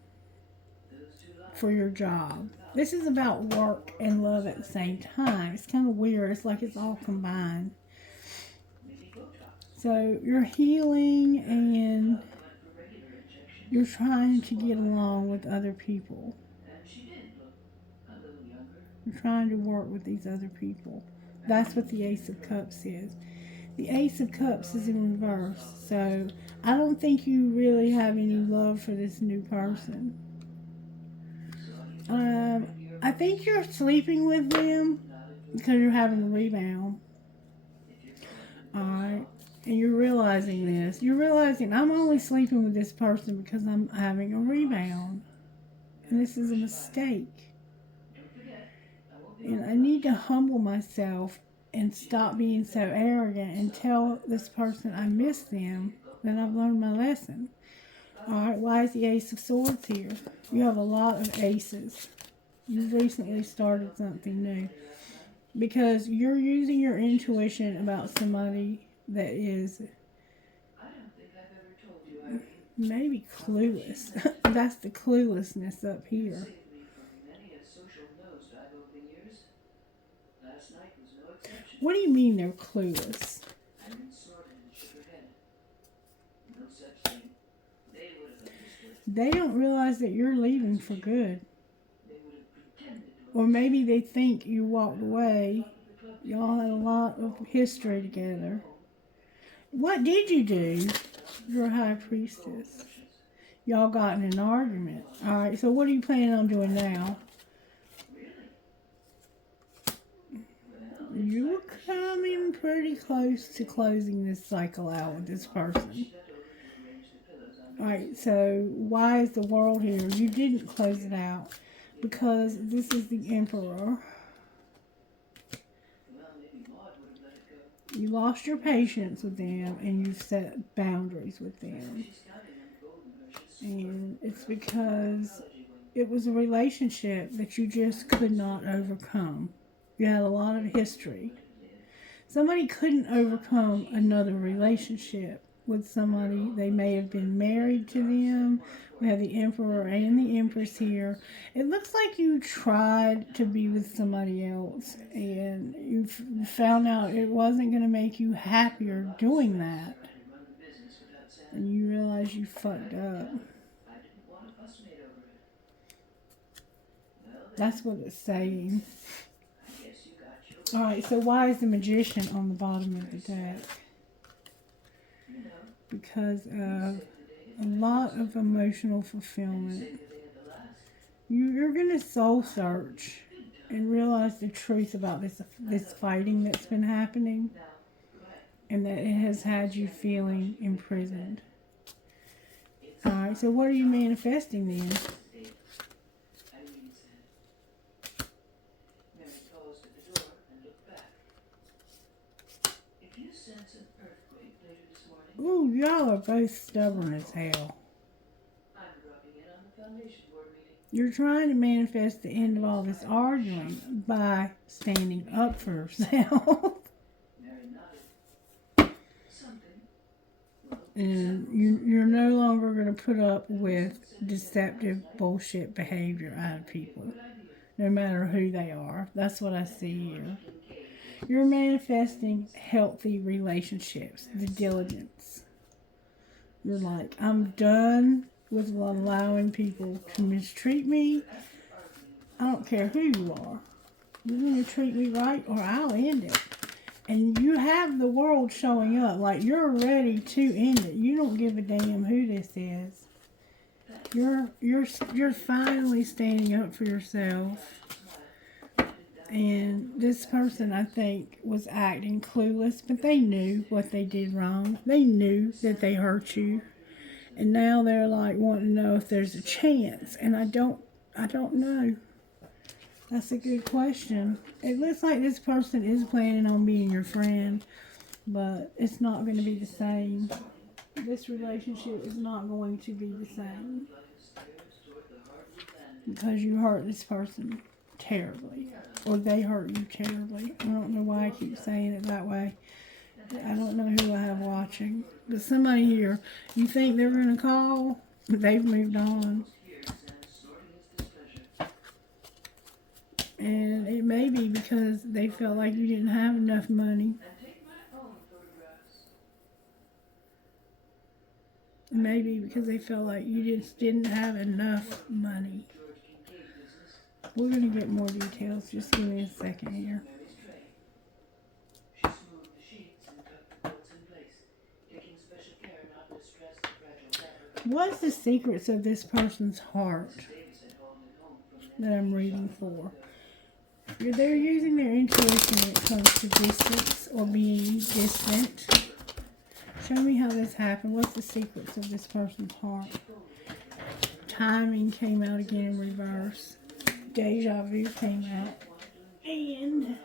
for your job. This is about work and love at the same time. It's kind of weird. It's like it's all combined. So you're healing and you're trying to get along with other people. You're trying to work with these other people. That's what the Ace of Cups is. The Ace of Cups is in reverse. So I don't think you really have any love for this new person. I think you're sleeping with them because you're having a rebound. Alright. And you're realizing this. You're realizing I'm only sleeping with this person because I'm having a rebound. And this is a mistake. And I need to humble myself and stop being so arrogant and tell this person I miss them, that I've learned my lesson. Alright, why is the Ace of Swords here? You have a lot of aces. You've recently started something new. Because you're using your intuition about somebody that is maybe clueless. That's the cluelessness up here. What do you mean they're clueless? They don't realize that you're leaving for good. Or maybe they think you walked away. Y'all had a lot of history together. What did you do? You're a high priestess. Y'all got in an argument. Alright, so what are you planning on doing now? You're coming pretty close to closing this cycle out with this person. Alright, so why is the World here? You didn't close it out because this is the Emperor. You lost your patience with them and you set boundaries with them. And it's because it was a relationship that you just could not overcome. You had a lot of history. Somebody couldn't overcome another relationship with somebody. They may have been married to them. We have the Emperor and the Empress here. It looks like you tried to be with somebody else and you found out it wasn't going to make you happier doing that. And you realize you fucked up. That's what it's saying. Alright, so why is the Magician on the bottom of the deck? Because of a lot of emotional fulfillment. You're going to soul search and realize the truth about this fighting that's been happening. And that it has had you feeling imprisoned. Alright, so what are you manifesting then? Ooh, y'all are both stubborn as hell. You're trying to manifest the end of all this arguing by standing up for yourself. And you're no longer going to put up with deceptive bullshit behavior out of people. No matter who they are. That's what I see here. You're manifesting healthy relationships. The diligence. You're like, I'm done with allowing people to mistreat me. I don't care who you are. You're going to treat me right or I'll end it. And you have the world showing up. Like, you're ready to end it. You don't give a damn who this is. You're finally standing up for yourself. And this person, I think, was acting clueless, but they knew what they did wrong. They knew that they hurt you. And now they're like wanting to know if there's a chance. And I don't know. That's a good question. It looks like this person is planning on being your friend, but it's not going to be the same. This relationship is not going to be the same because you hurt this person terribly, or they hurt you terribly. I don't know why I keep saying it that way. I don't know who I have watching, but somebody here, you think they're going to call? They've moved on. And it may be because they felt like you didn't have enough money. Maybe because they felt like you just didn't have enough money. We're going to get more details. Just give me a second here. What's the secrets of this person's heart that I'm reading for? They're using their intuition when it comes to distance or being distant. Show me how this happened. What's the secrets of this person's heart? Timing came out again in reverse. Deja vu came out. And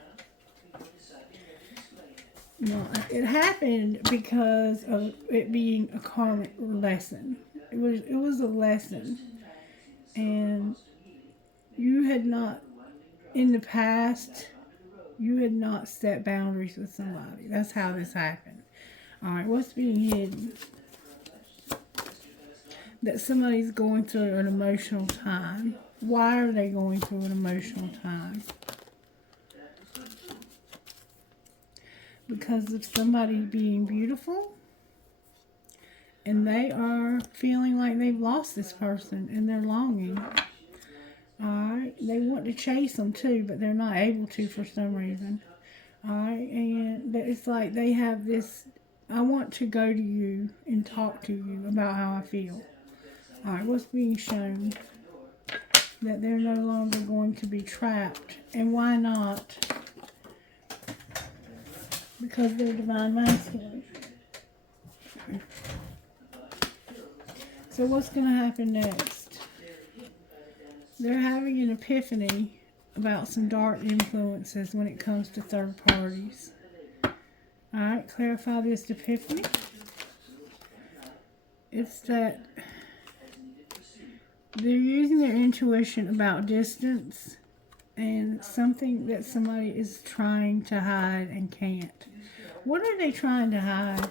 no, it happened because of it being a karmic lesson. It was a lesson. And you had not, in the past, you had not set boundaries with somebody. That's how this happened. Alright, what's being hidden? That somebody's going through an emotional time. Why are they going through an emotional time? Because of somebody being beautiful. And they are feeling like they've lost this person and they're longing. Alright, they want to chase them too, but they're not able to for some reason. Alright, and it's like they have this, I want to go to you and talk to you about how I feel. Alright, what's being shown? That they're no longer going to be trapped. And why not? Because they're divine masculine. So what's going to happen next? They're having an epiphany about some dark influences when it comes to third parties. Alright, clarify this epiphany. It's that they're using their intuition about distance and something that somebody is trying to hide and can't. What are they trying to hide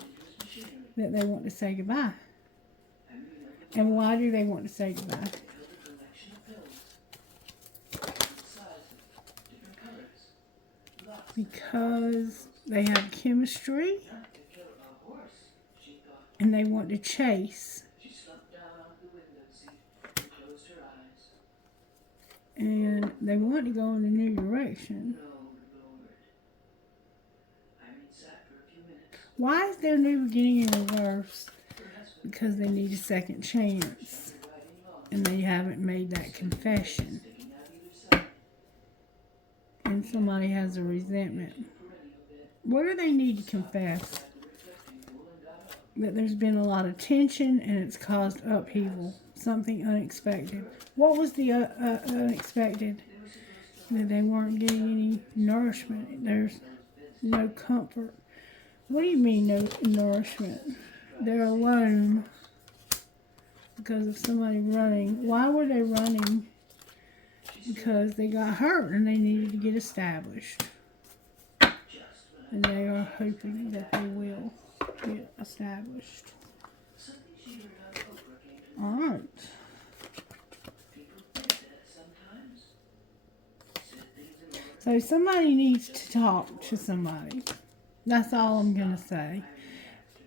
that they want to say goodbye? And why do they want to say goodbye? Because they have chemistry and they want to chase. And they want to go in a new direction. Why is their new beginning in reverse? Because they need a second chance. And they haven't made that confession. And somebody has a resentment. What do they need to confess? That there's been a lot of tension and it's caused upheaval. Something unexpected. What was the unexpected? That they weren't getting any nourishment. There's no comfort. What do you mean no nourishment? They're alone because of somebody running. Why were they running? Because they got hurt and they needed to get established. And they are hoping that they will get established. Alright. So somebody needs to talk to somebody. That's all I'm going to say.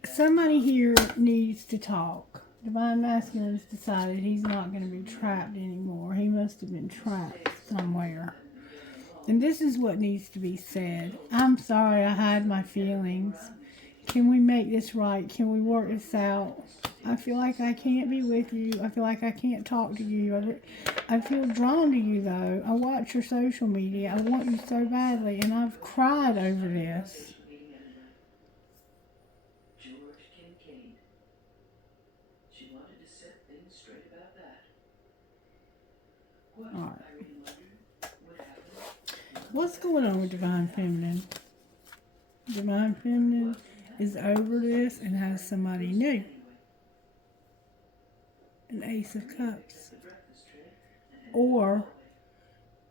Somebody here needs to talk. Divine Masculine's decided he's not going to be trapped anymore. He must have been trapped somewhere. And this is what needs to be said. I'm sorry I hide my feelings. Can we make this right? Can we work this out? I feel like I can't be with you. I feel like I can't talk to you. I feel drawn to you, though. I watch your social media. I want you so badly, and I've cried over this. George Kincaid. She wanted to set things straight about that. What, All right. I really wondered, what happened? What's going on with Divine Feminine? Divine Feminine is over this and has somebody new. An Ace of Cups. Or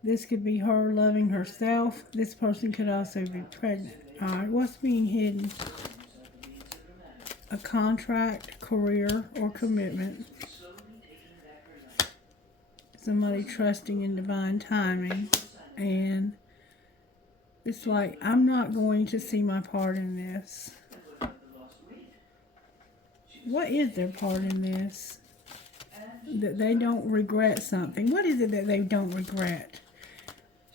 this could be her loving herself. This person could also be pregnant. Alright, what's being hidden? A contract, career, or commitment. Somebody trusting in divine timing. And it's like, I'm not going to see my part in this. What is their part in this? That they don't regret something. What is it that they don't regret?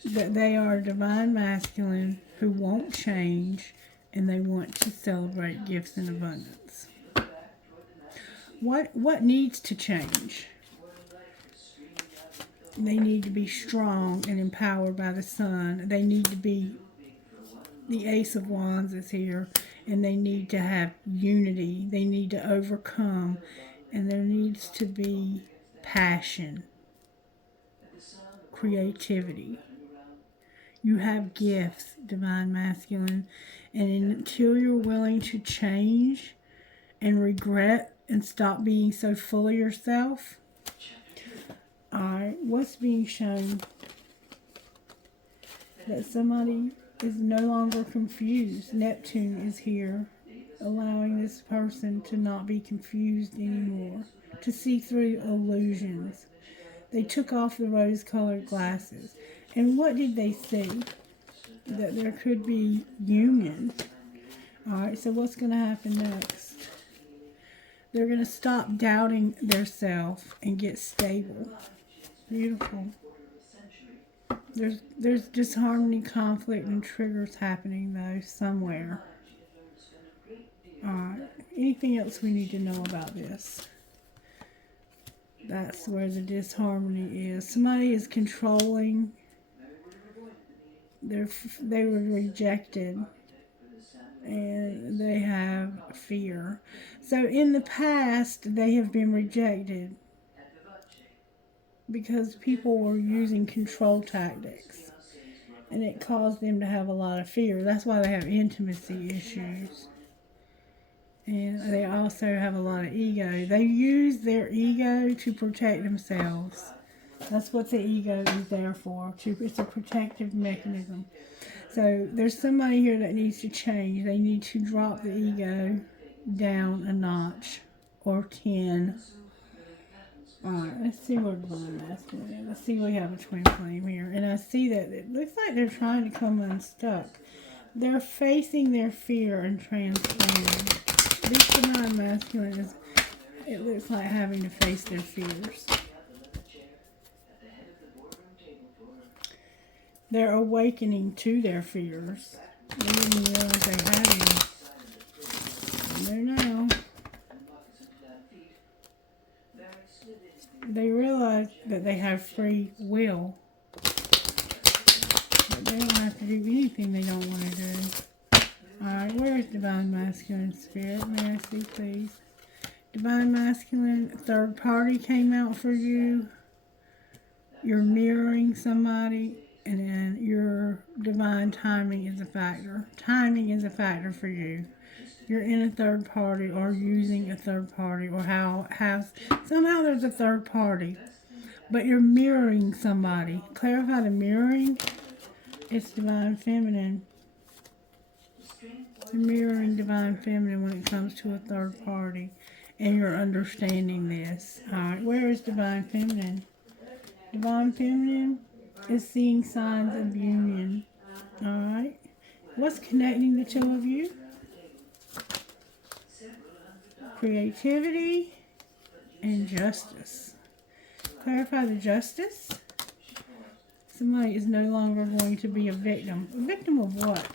That they are divine masculine who won't change and they want to celebrate gifts in abundance. What needs to change? They need to be strong and empowered by the sun. They need to be, the Ace of Wands is here, and they need to have unity. They need to overcome, and there needs to be passion, creativity. You have gifts, divine masculine, and until you're willing to change and regret and stop being so full of yourself. Alright, what's being shown? That somebody is no longer confused. Neptune is here, allowing this person to not be confused anymore, to see through illusions. They took off the rose-colored glasses. And what did they see? That there could be union. Alright, so what's going to happen next? They're going to stop doubting their self and get stable. Beautiful. There's disharmony, conflict, and triggers happening, though, somewhere. Alright, anything else we need to know about this? That's where the disharmony is. Somebody is controlling. They were rejected. And they have fear. So in the past, they have been rejected because people were using control tactics. And it caused them to have a lot of fear. That's why they have intimacy issues. And they also have a lot of ego. They use their ego to protect themselves. That's what the ego is there for. It's a protective mechanism. So there's somebody here that needs to change. They need to drop the ego down a notch or 10. Alright, let's see where divine masculine is. Let's see we have a twin flame here. And I see that it looks like they're trying to come unstuck. They're facing their fear and transforming. This divine masculine is, it looks like having to face their fears. They're awakening to their fears. They didn't realize they had any. They're now. They realize that they have free will. But they don't have to do anything they don't want to do. Alright, where is divine masculine spirit? May I see, please? Divine masculine, third party came out for you. You're mirroring somebody. And then your divine timing is a factor. Timing is a factor for you. You're in a third party or using a third party or somehow there's a third party. But you're mirroring somebody. Clarify the mirroring. It's divine feminine. You're mirroring divine feminine when it comes to a third party. And you're understanding this. Alright, where is divine feminine? Divine feminine is seeing signs of union. Alright. What's connecting the two of you? Creativity and justice. Clarify the justice. Somebody is no longer going to be a victim. A victim of what?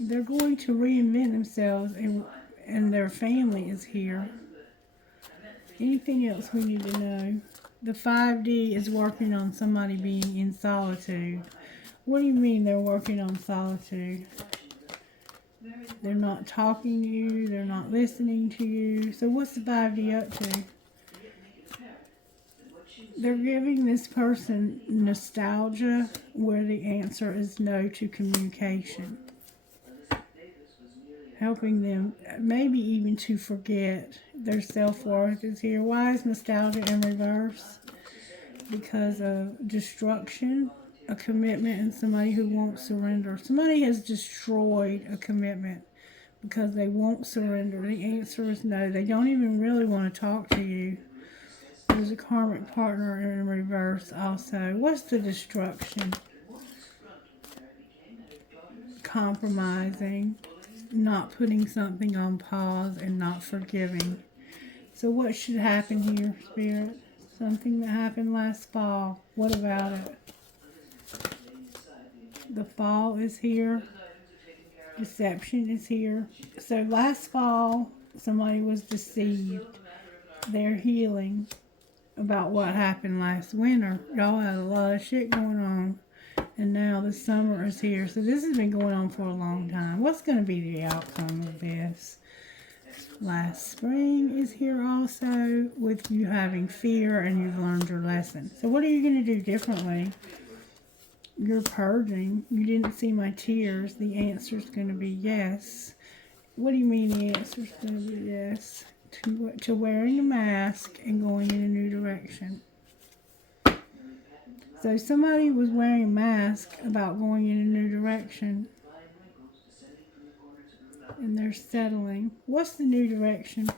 They're going to reinvent themselves, and their family is here. Anything else we need to know? The 5D is working on somebody being in solitude. What do you mean they're working on solitude? They're not talking to you. They're not listening to you. So what's the 5D up to? They're giving this person nostalgia where the answer is no to communication. Helping them maybe even to forget their self-worth is here. Why is nostalgia in reverse? Because of destruction, a commitment, and somebody who won't surrender. Somebody has destroyed a commitment because they won't surrender. The answer is no. They don't even really want to talk to you. There's a karmic partner in reverse also. What's the destruction? Compromising, not putting something on pause, and not forgiving. So what should happen here, Spirit? Something that happened last fall. What about it? The fall is here. Deception is here. So last fall, somebody was deceived. They're healing about what happened last winter. Y'all had a lot of shit going on. And now the summer is here. So this has been going on for a long time. What's going to be the outcome of this? Last spring is here also with you having fear and you've learned your lesson. So what are you going to do differently? You're purging. You didn't see my tears. The answer is going to be yes. What do you mean the answer is going to be yes? To wearing a mask and going in a new direction. So somebody was wearing a mask about going in a new direction. And they're settling. What's the new direction?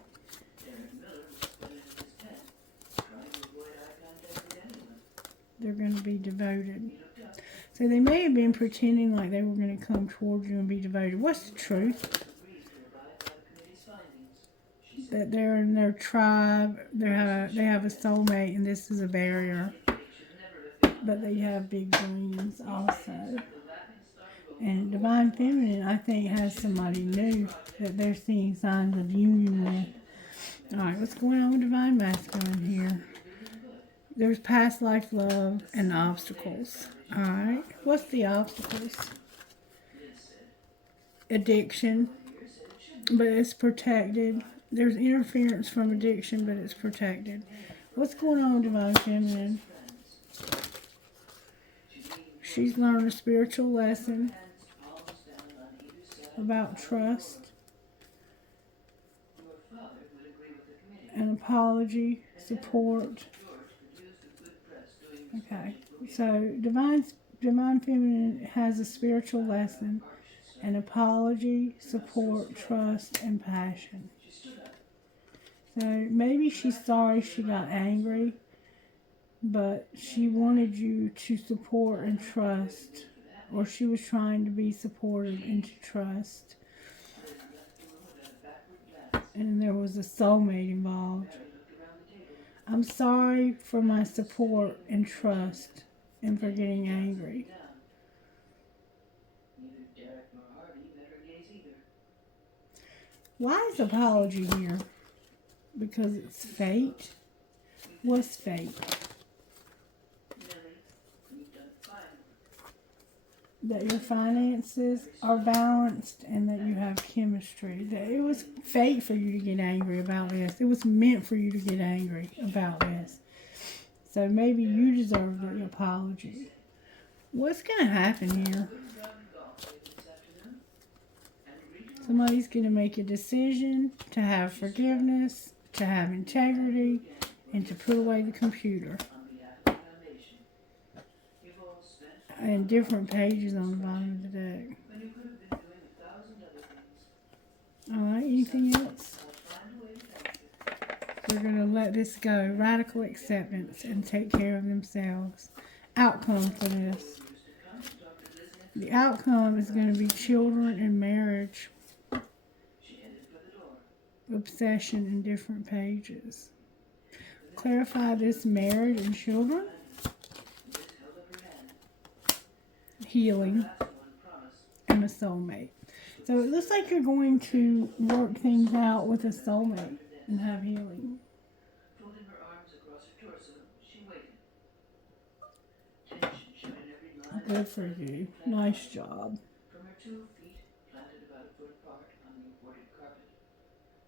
They're going to be devoted. So they may have been pretending like they were going to come towards you and be devoted. What's the truth? That they're in their tribe, they have a soulmate, and this is a barrier. But they have big dreams also. And Divine Feminine, I think, has somebody new that they're seeing signs of union with. Alright, what's going on with Divine Masculine here? There's past life love and obstacles. Alright, what's the obstacles? Addiction, but it's protected. There's interference from addiction, but it's protected. What's going on with Divine Feminine? She's learned a spiritual lesson about trust, an apology, support. Okay, so Divine Feminine has a spiritual lesson, an apology, support, trust, and passion. So maybe she's sorry she got angry, but she wanted you to support and trust, or she was trying to be supportive and to trust. And there was a soulmate involved. I'm sorry for my support and trust and for getting angry. Why is apology here? Because it's fate. What's fate? That your finances are balanced and that you have chemistry. That it was fate for you to get angry about this. It was meant for you to get angry about this. So maybe you deserve the apology. What's going to happen here? Somebody's going to make a decision to have forgiveness, to have integrity, and to put away the computer. And different pages on the bottom of the deck. Alright, anything else? They're going to let this go. Radical acceptance and take care of themselves. Outcome for this. The outcome is going to be children and marriage. Obsession in different pages. Clarify this marriage and children. Healing, and a soulmate. So it looks like you're going to work things out with a soulmate and have healing. Folding her arms across her torso, she waited. Tension showed in every line. Good for you. Nice job. From her 2 feet, planted about a foot apart on the imported carpet,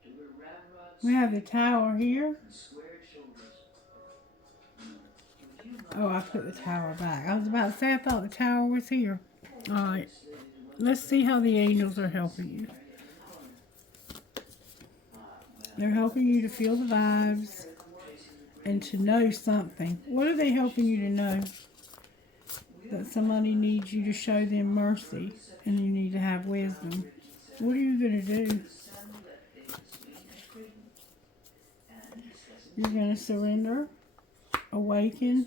to her ramrod We have the tower here. and squared shoulders. Would you Oh, I put the tower back. I was about to say I thought the tower was here. Alright. Let's see how the angels are helping you. They're helping you to feel the vibes and to know something. What are they helping you to know? That somebody needs you to show them mercy and you need to have wisdom. What are you going to do? You're going to surrender, awaken,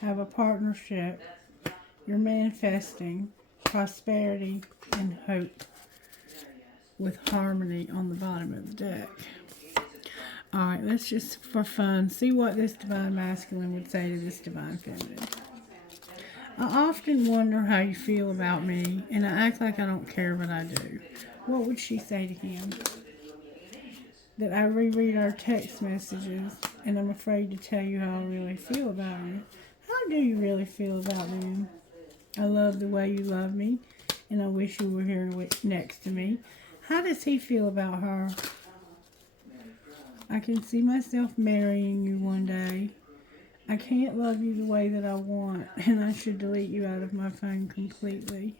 have a partnership. You're manifesting prosperity and hope with harmony on the bottom of the deck. Alright, let's just, for fun, see what this divine masculine would say to this divine feminine. I often wonder how you feel about me, and I act like I don't care, but I do. What would she say to him? That I reread our text messages, and I'm afraid to tell you how I really feel about you. How do you really feel about them? I love the way you love me, and I wish you were here next to me. How does he feel about her? I can see myself marrying you one day. I can't love you the way that I want, and I should delete you out of my phone completely.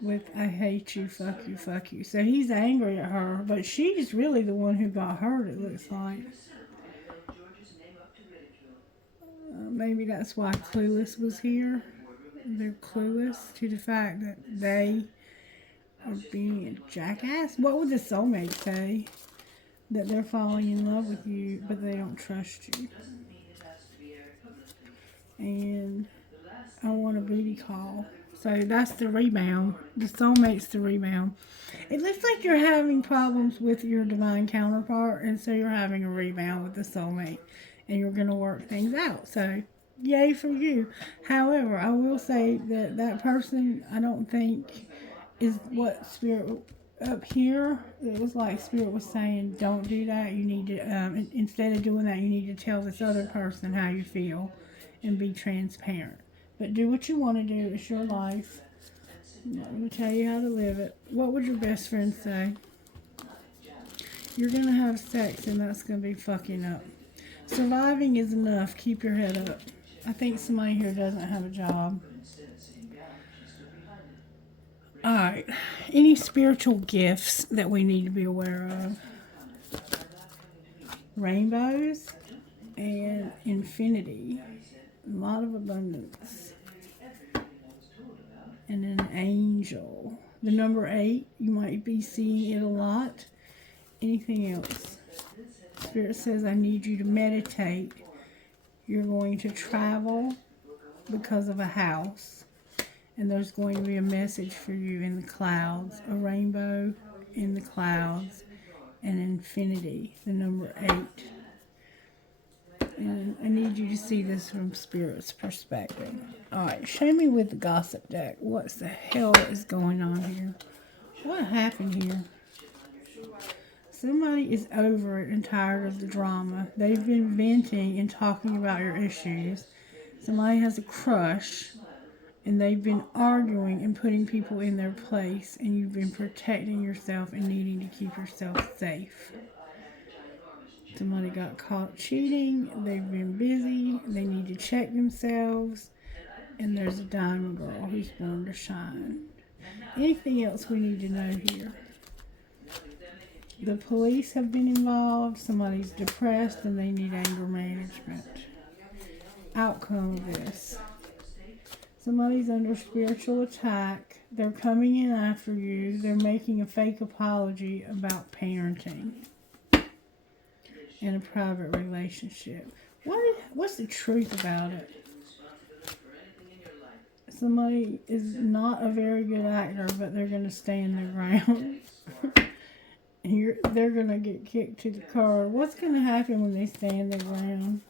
With I hate you, fuck you, fuck you. So he's angry at her, but she's really the one who got hurt, it looks like. Maybe that's why Clueless was here. They're clueless to the fact that they are being a jackass. What would the soulmate say? That they're falling in love with you, but they don't trust you. And I want a booty call. So that's the rebound. The soulmate's the rebound. It looks like you're having problems with your divine counterpart, and so you're having a rebound with the soulmate. And you're going to work things out. So, yay for you. However, I will say that that person, I don't think, is what Spirit up here. It was like Spirit was saying, don't do that. You need to, instead of doing that, you need to tell this other person how you feel and be transparent. But do what you want to do. It's your life. I'm not going to tell you how to live it. What would your best friend say? You're going to have sex and that's going to be fucking up. Surviving is enough. Keep your head up. I think somebody here doesn't have a job. Alright. Any spiritual gifts that we need to be aware of? Rainbows and infinity. A lot of abundance. And an angel. The number 8, you might be seeing it a lot. Anything else? Spirit says, I need you to meditate. You're going to travel because of a house. And there's going to be a message for you in the clouds. A rainbow in the clouds. And infinity. The number 8. And I need you to see this from Spirit's perspective. Alright, show me with the gossip deck. What the hell is going on here? What happened here? Somebody is over it and tired of the drama. They've been venting and talking about your issues. Somebody has a crush. And they've been arguing and putting people in their place. And you've been protecting yourself and needing to keep yourself safe. Somebody got caught cheating. They've been busy. They need to check themselves. And there's a diamond girl who's born to shine. Anything else we need to know here? The police have been involved. Somebody's depressed and they need anger management. Outcome of this. Somebody's under spiritual attack. They're coming in after you. They're making a fake apology about parenting. In a private relationship. What's the truth about it? Somebody is not a very good actor, but they're going to stand their ground. And they're going to get kicked to the curb. What's going to happen when they stand their ground?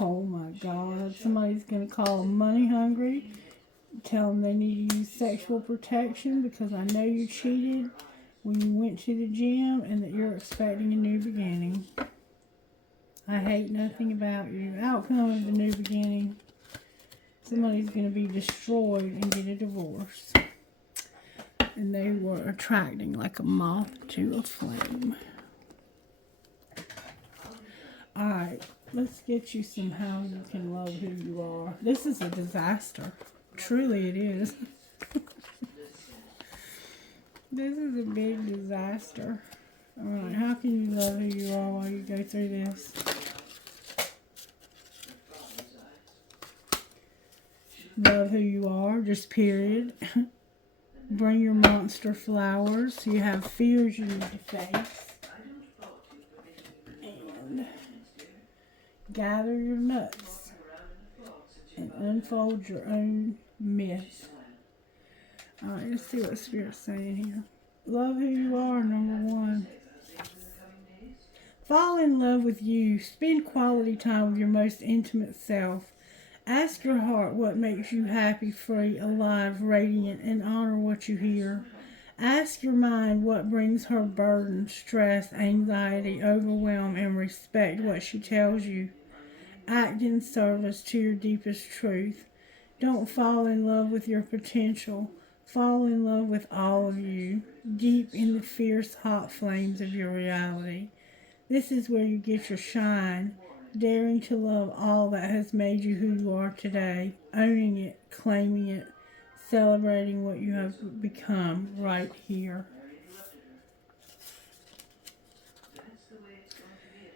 Oh my God. Somebody's going to call them money hungry. Tell them they need to use sexual protection because I know you cheated when you went to the gym and that you're expecting a new beginning. I hate nothing about you. Outcome of the new beginning. Somebody's going to be destroyed and get a divorce. And they were attracting like a moth to a flame. Alright, let's get you some how you can love who you are. This is a disaster. Truly it is. This is a big disaster. Alright, how can you love who you are while you go through this? Love who you are, just period. Bring your monster flowers. You have fears you need to face. And gather your nuts and unfold your own myth. Alright, let's see what Spirit's saying here. Love who you are, number 1. Fall in love with you. Spend quality time with your most intimate self. Ask your heart what makes you happy, free, alive, radiant, and honor what you hear. Ask your mind what brings her burden, stress, anxiety, overwhelm, and respect what she tells you. Act in service to your deepest truth. Don't fall in love with your potential. Fall in love with all of you, deep in the fierce hot flames of your reality. This is where you get your shine, daring to love all that has made you who you are today, owning it, claiming it, celebrating what you have become right here.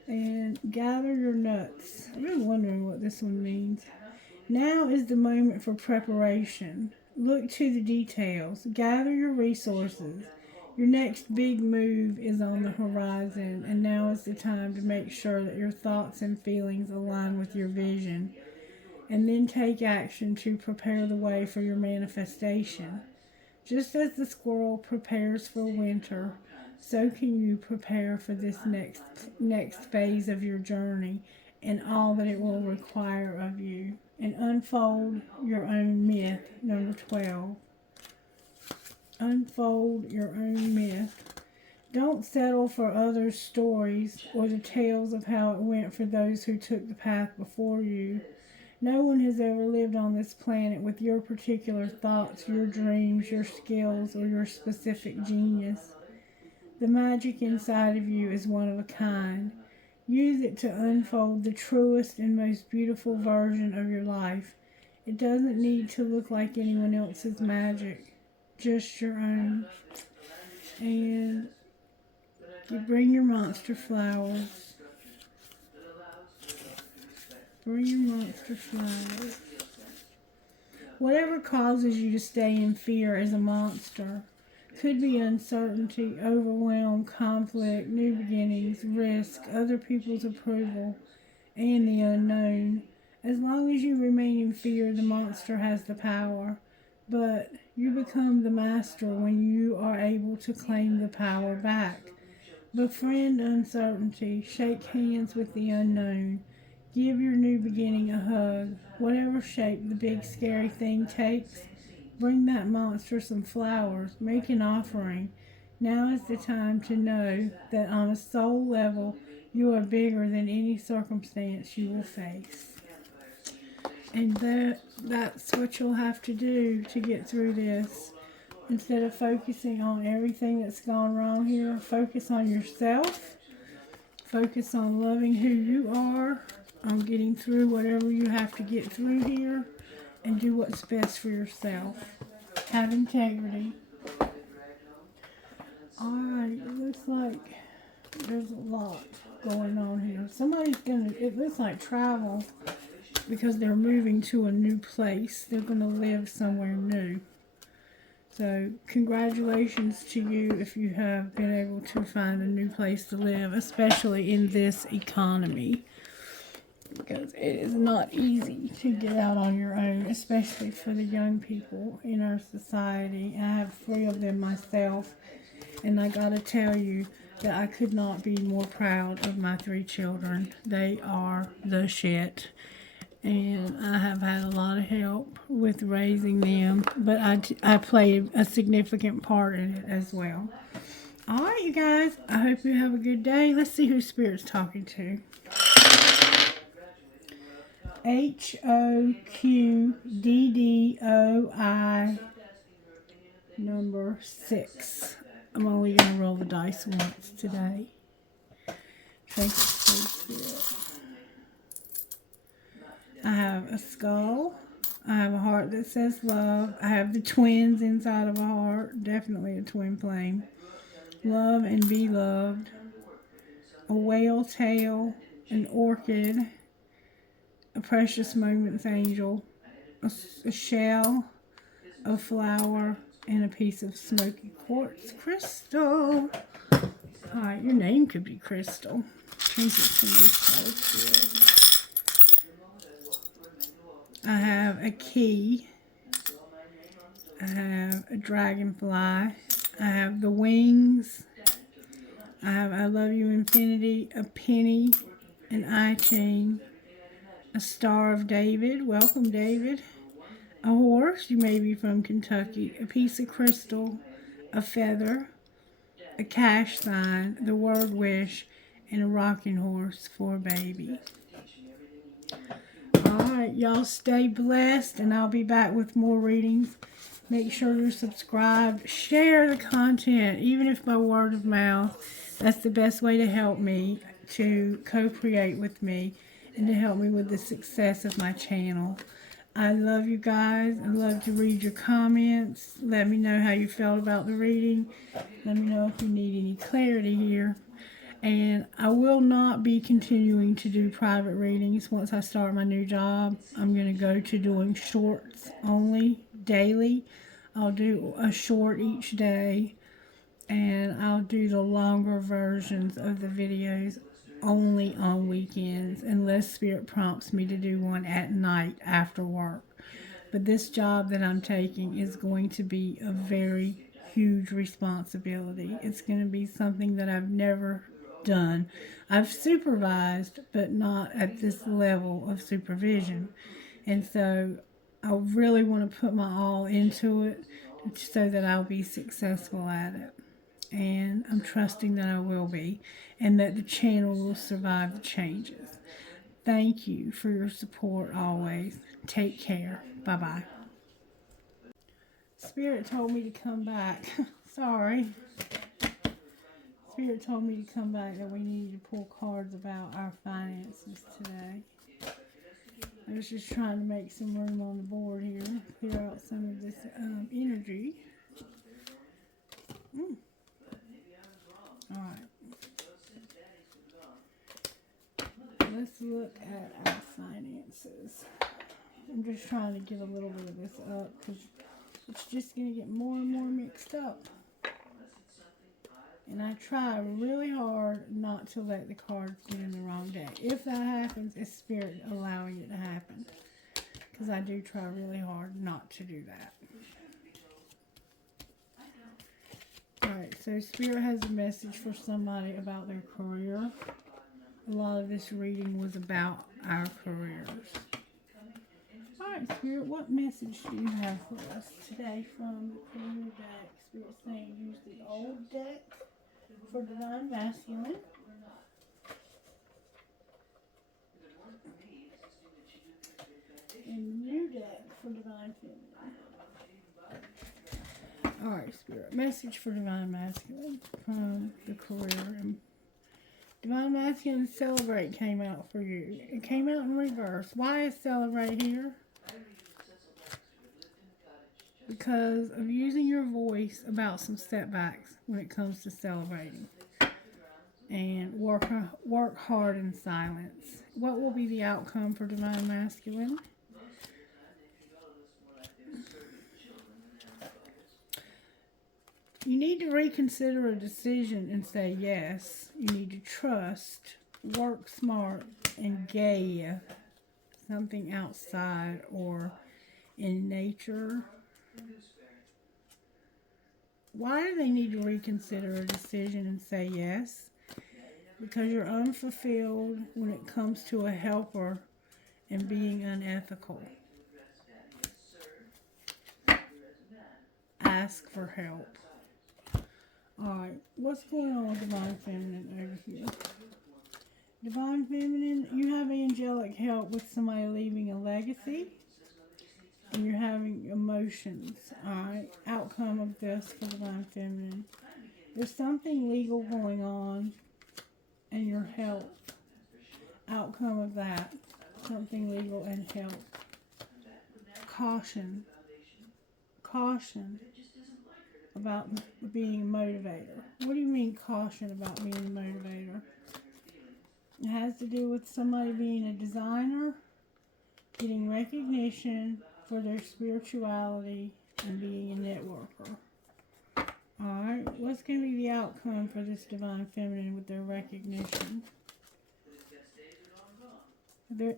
And gather your nuts. I've been wondering what this one means. Now is the moment for preparation. Look to the details. Gather your resources. Your next big move is on the horizon, and now is the time to make sure that your thoughts and feelings align with your vision, and then take action to prepare the way for your manifestation. Just as the squirrel prepares for winter, so can you prepare for this next phase of your journey and all that it will require of you, and unfold your own myth, number 12. Unfold your own myth. Don't settle for others' stories or the tales of how it went for those who took the path before you. No one has ever lived on this planet with your particular thoughts, your dreams, your skills, or your specific genius. The magic inside of you is one of a kind. Use it to unfold the truest and most beautiful version of your life. It doesn't need to look like anyone else's magic. Just your own. And you bring your monster flowers. Bring your monster flowers. Whatever causes you to stay in fear as a monster could be uncertainty, overwhelm, conflict, new beginnings, risk, other people's approval, and the unknown. As long as you remain in fear, the monster has the power. But you become the master when you are able to claim the power back. Befriend uncertainty. Shake hands with the unknown. Give your new beginning a hug. Whatever shape the big scary thing takes, bring that monster some flowers. Make an offering. Now is the time to know that on a soul level, you are bigger than any circumstance you will face. And that's what you'll have to do to get through this. Instead of focusing on everything that's gone wrong here, focus on yourself. Focus on loving who you are, on getting through whatever you have to get through here, and do what's best for yourself. Have integrity. Alright, it looks like there's a lot going on here. It looks like travel, because they're moving to a new place. They're going to live somewhere new. So, congratulations to you if you have been able to find a new place to live, especially in this economy. Because it is not easy to get out on your own, especially for the young people in our society. I have 3 of them myself, and I gotta tell you that I could not be more proud of my 3 children. They are the shit. and I have had a lot of help with raising them, but I played a significant part in it as well. All right, you guys, I hope you have a good day. Let's see who Spirit's talking to. HOQDDOI number 6. I'm only going to roll the dice once today. Thank you, Spirit. I have a skull. I have a heart that says love. I have the twins inside of a heart. Definitely a twin flame. Love and be loved. A whale tail. An orchid. A precious moments angel. A shell. A flower. And a piece of smoky quartz crystal. Alright, your name could be Crystal. Change it to this. I have a key. I have a dragonfly. I have the wings. I have I love you infinity, a penny, an eye chain, a star of David. Welcome, David. A horse, you may be from Kentucky, a piece of crystal, a feather, a cash sign, the word wish, and a rocking horse for a baby. Alright, y'all stay blessed, and I'll be back with more readings. Make sure you're subscribed. Share the content, even if by word of mouth. That's the best way to help me to co-create with me and to help me with the success of my channel. I love you guys. I love to read your comments. Let me know how you felt about the reading. Let me know if you need any clarity here. And I will not be continuing to do private readings once I start my new job. I'm going to go to doing shorts only daily. I'll do a short each day. And I'll do the longer versions of the videos only on weekends, unless Spirit prompts me to do one at night after work. But this job that I'm taking is going to be a very huge responsibility. It's going to be something that I've never done. I've supervised, but not at this level of supervision. And so I really want to put my all into it so that I'll be successful at it. And I'm trusting that I will be, and that the channel will survive the changes. Thank you for your support always. Take care. Bye-bye. Spirit told me to come back. Sorry. Spirit told me to come back that we needed to pull cards about our finances today. I was just trying to make some room on the board here. Clear out some of this energy. Alright. Let's look at our finances. I'm just trying to get a little bit of this up because it's just going to get more and more mixed up. And I try really hard not to let the cards get in the wrong deck. If that happens, it's Spirit allowing it to happen. Because I do try really hard not to do that. Alright, so Spirit has a message for somebody about their career. A lot of this reading was about our careers. Alright, Spirit, what message do you have for us today from the career deck? Spirit's saying use the old deck for Divine Masculine. And the new deck for Divine Feminine. Alright, Spirit. Message for Divine Masculine from the career. And Divine Masculine Celebrate came out for you. It came out in reverse. Why is Celebrate here? Because of using your voice about some setbacks when it comes to celebrating. And work hard in silence. What will be the outcome for Divine Masculine? You need to reconsider a decision and say yes. You need to trust, work smart, and gay something outside or in nature. Why do they need to reconsider a decision and say yes? Because you're unfulfilled when it comes to a helper and being unethical. Ask for help. Alright, what's going on with Divine Feminine over here? Divine Feminine, you have angelic help with somebody leaving a legacy. And you're having emotions. Alright, outcome of this for Divine Feminine. There's something legal going on in your health. Outcome of that. Something legal and health. Caution. Caution about being a motivator. What do you mean caution about being a motivator? It has to do with somebody being a designer, getting recognition for their spirituality, and being a networker. Alright, what's going to be the outcome for this Divine Feminine with their recognition?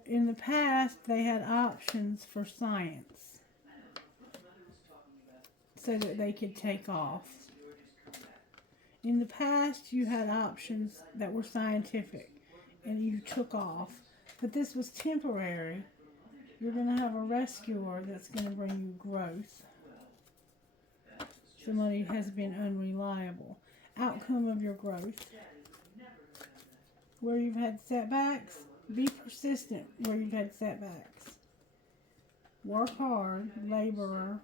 In the past, they had options for science so that they could take off. In the past, you had options that were scientific and you took off. But this was temporary. You're going to have a rescuer that's going to bring you growth. Somebody has been unreliable. Outcome of your growth. Where you've had setbacks, be persistent where you've had setbacks. Work hard, laborer,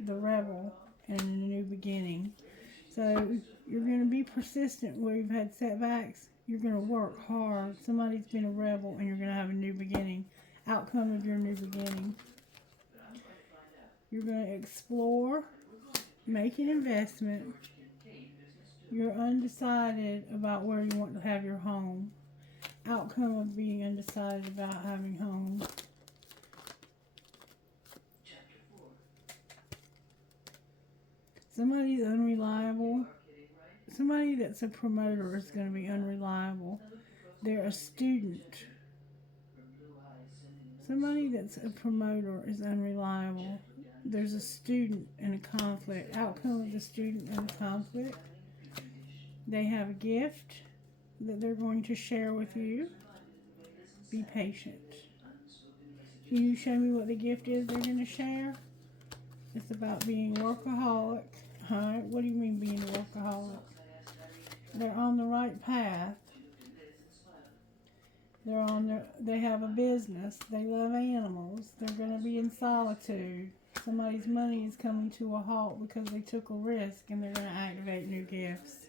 the rebel, and a new beginning. So you're going to be persistent where you've had setbacks. You're going to work hard. Somebody's been a rebel and you're going to have a new beginning. Outcome of your new beginning. You're going to explore, make an investment. You're undecided about where you want to have your home. Outcome of being undecided about having home. Somebody's unreliable. Somebody that's a promoter is going to be unreliable. They're a student. Somebody that's a promoter is unreliable. There's a student and a conflict. Outcome of the student and the conflict. They have a gift that they're going to share with you. Be patient. Can you show me what the gift is they're going to share? It's about being workaholic. Alright, what do you mean being a workaholic? They're on the right path. They have a business. They love animals. They're going to be in solitude. Somebody's money is coming to a halt because they took a risk and they're going to activate new gifts.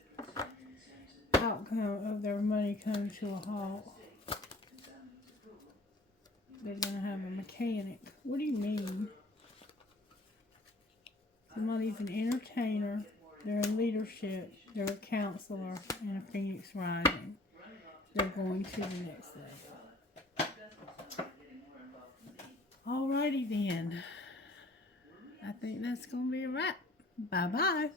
Outcome of their money coming to a halt. They're going to have a mechanic. What do you mean? Somebody's an entertainer. They're in leadership. They're a counselor and a phoenix rising. They're going to the next level. Alrighty then. I think that's going to be a wrap. Bye-bye.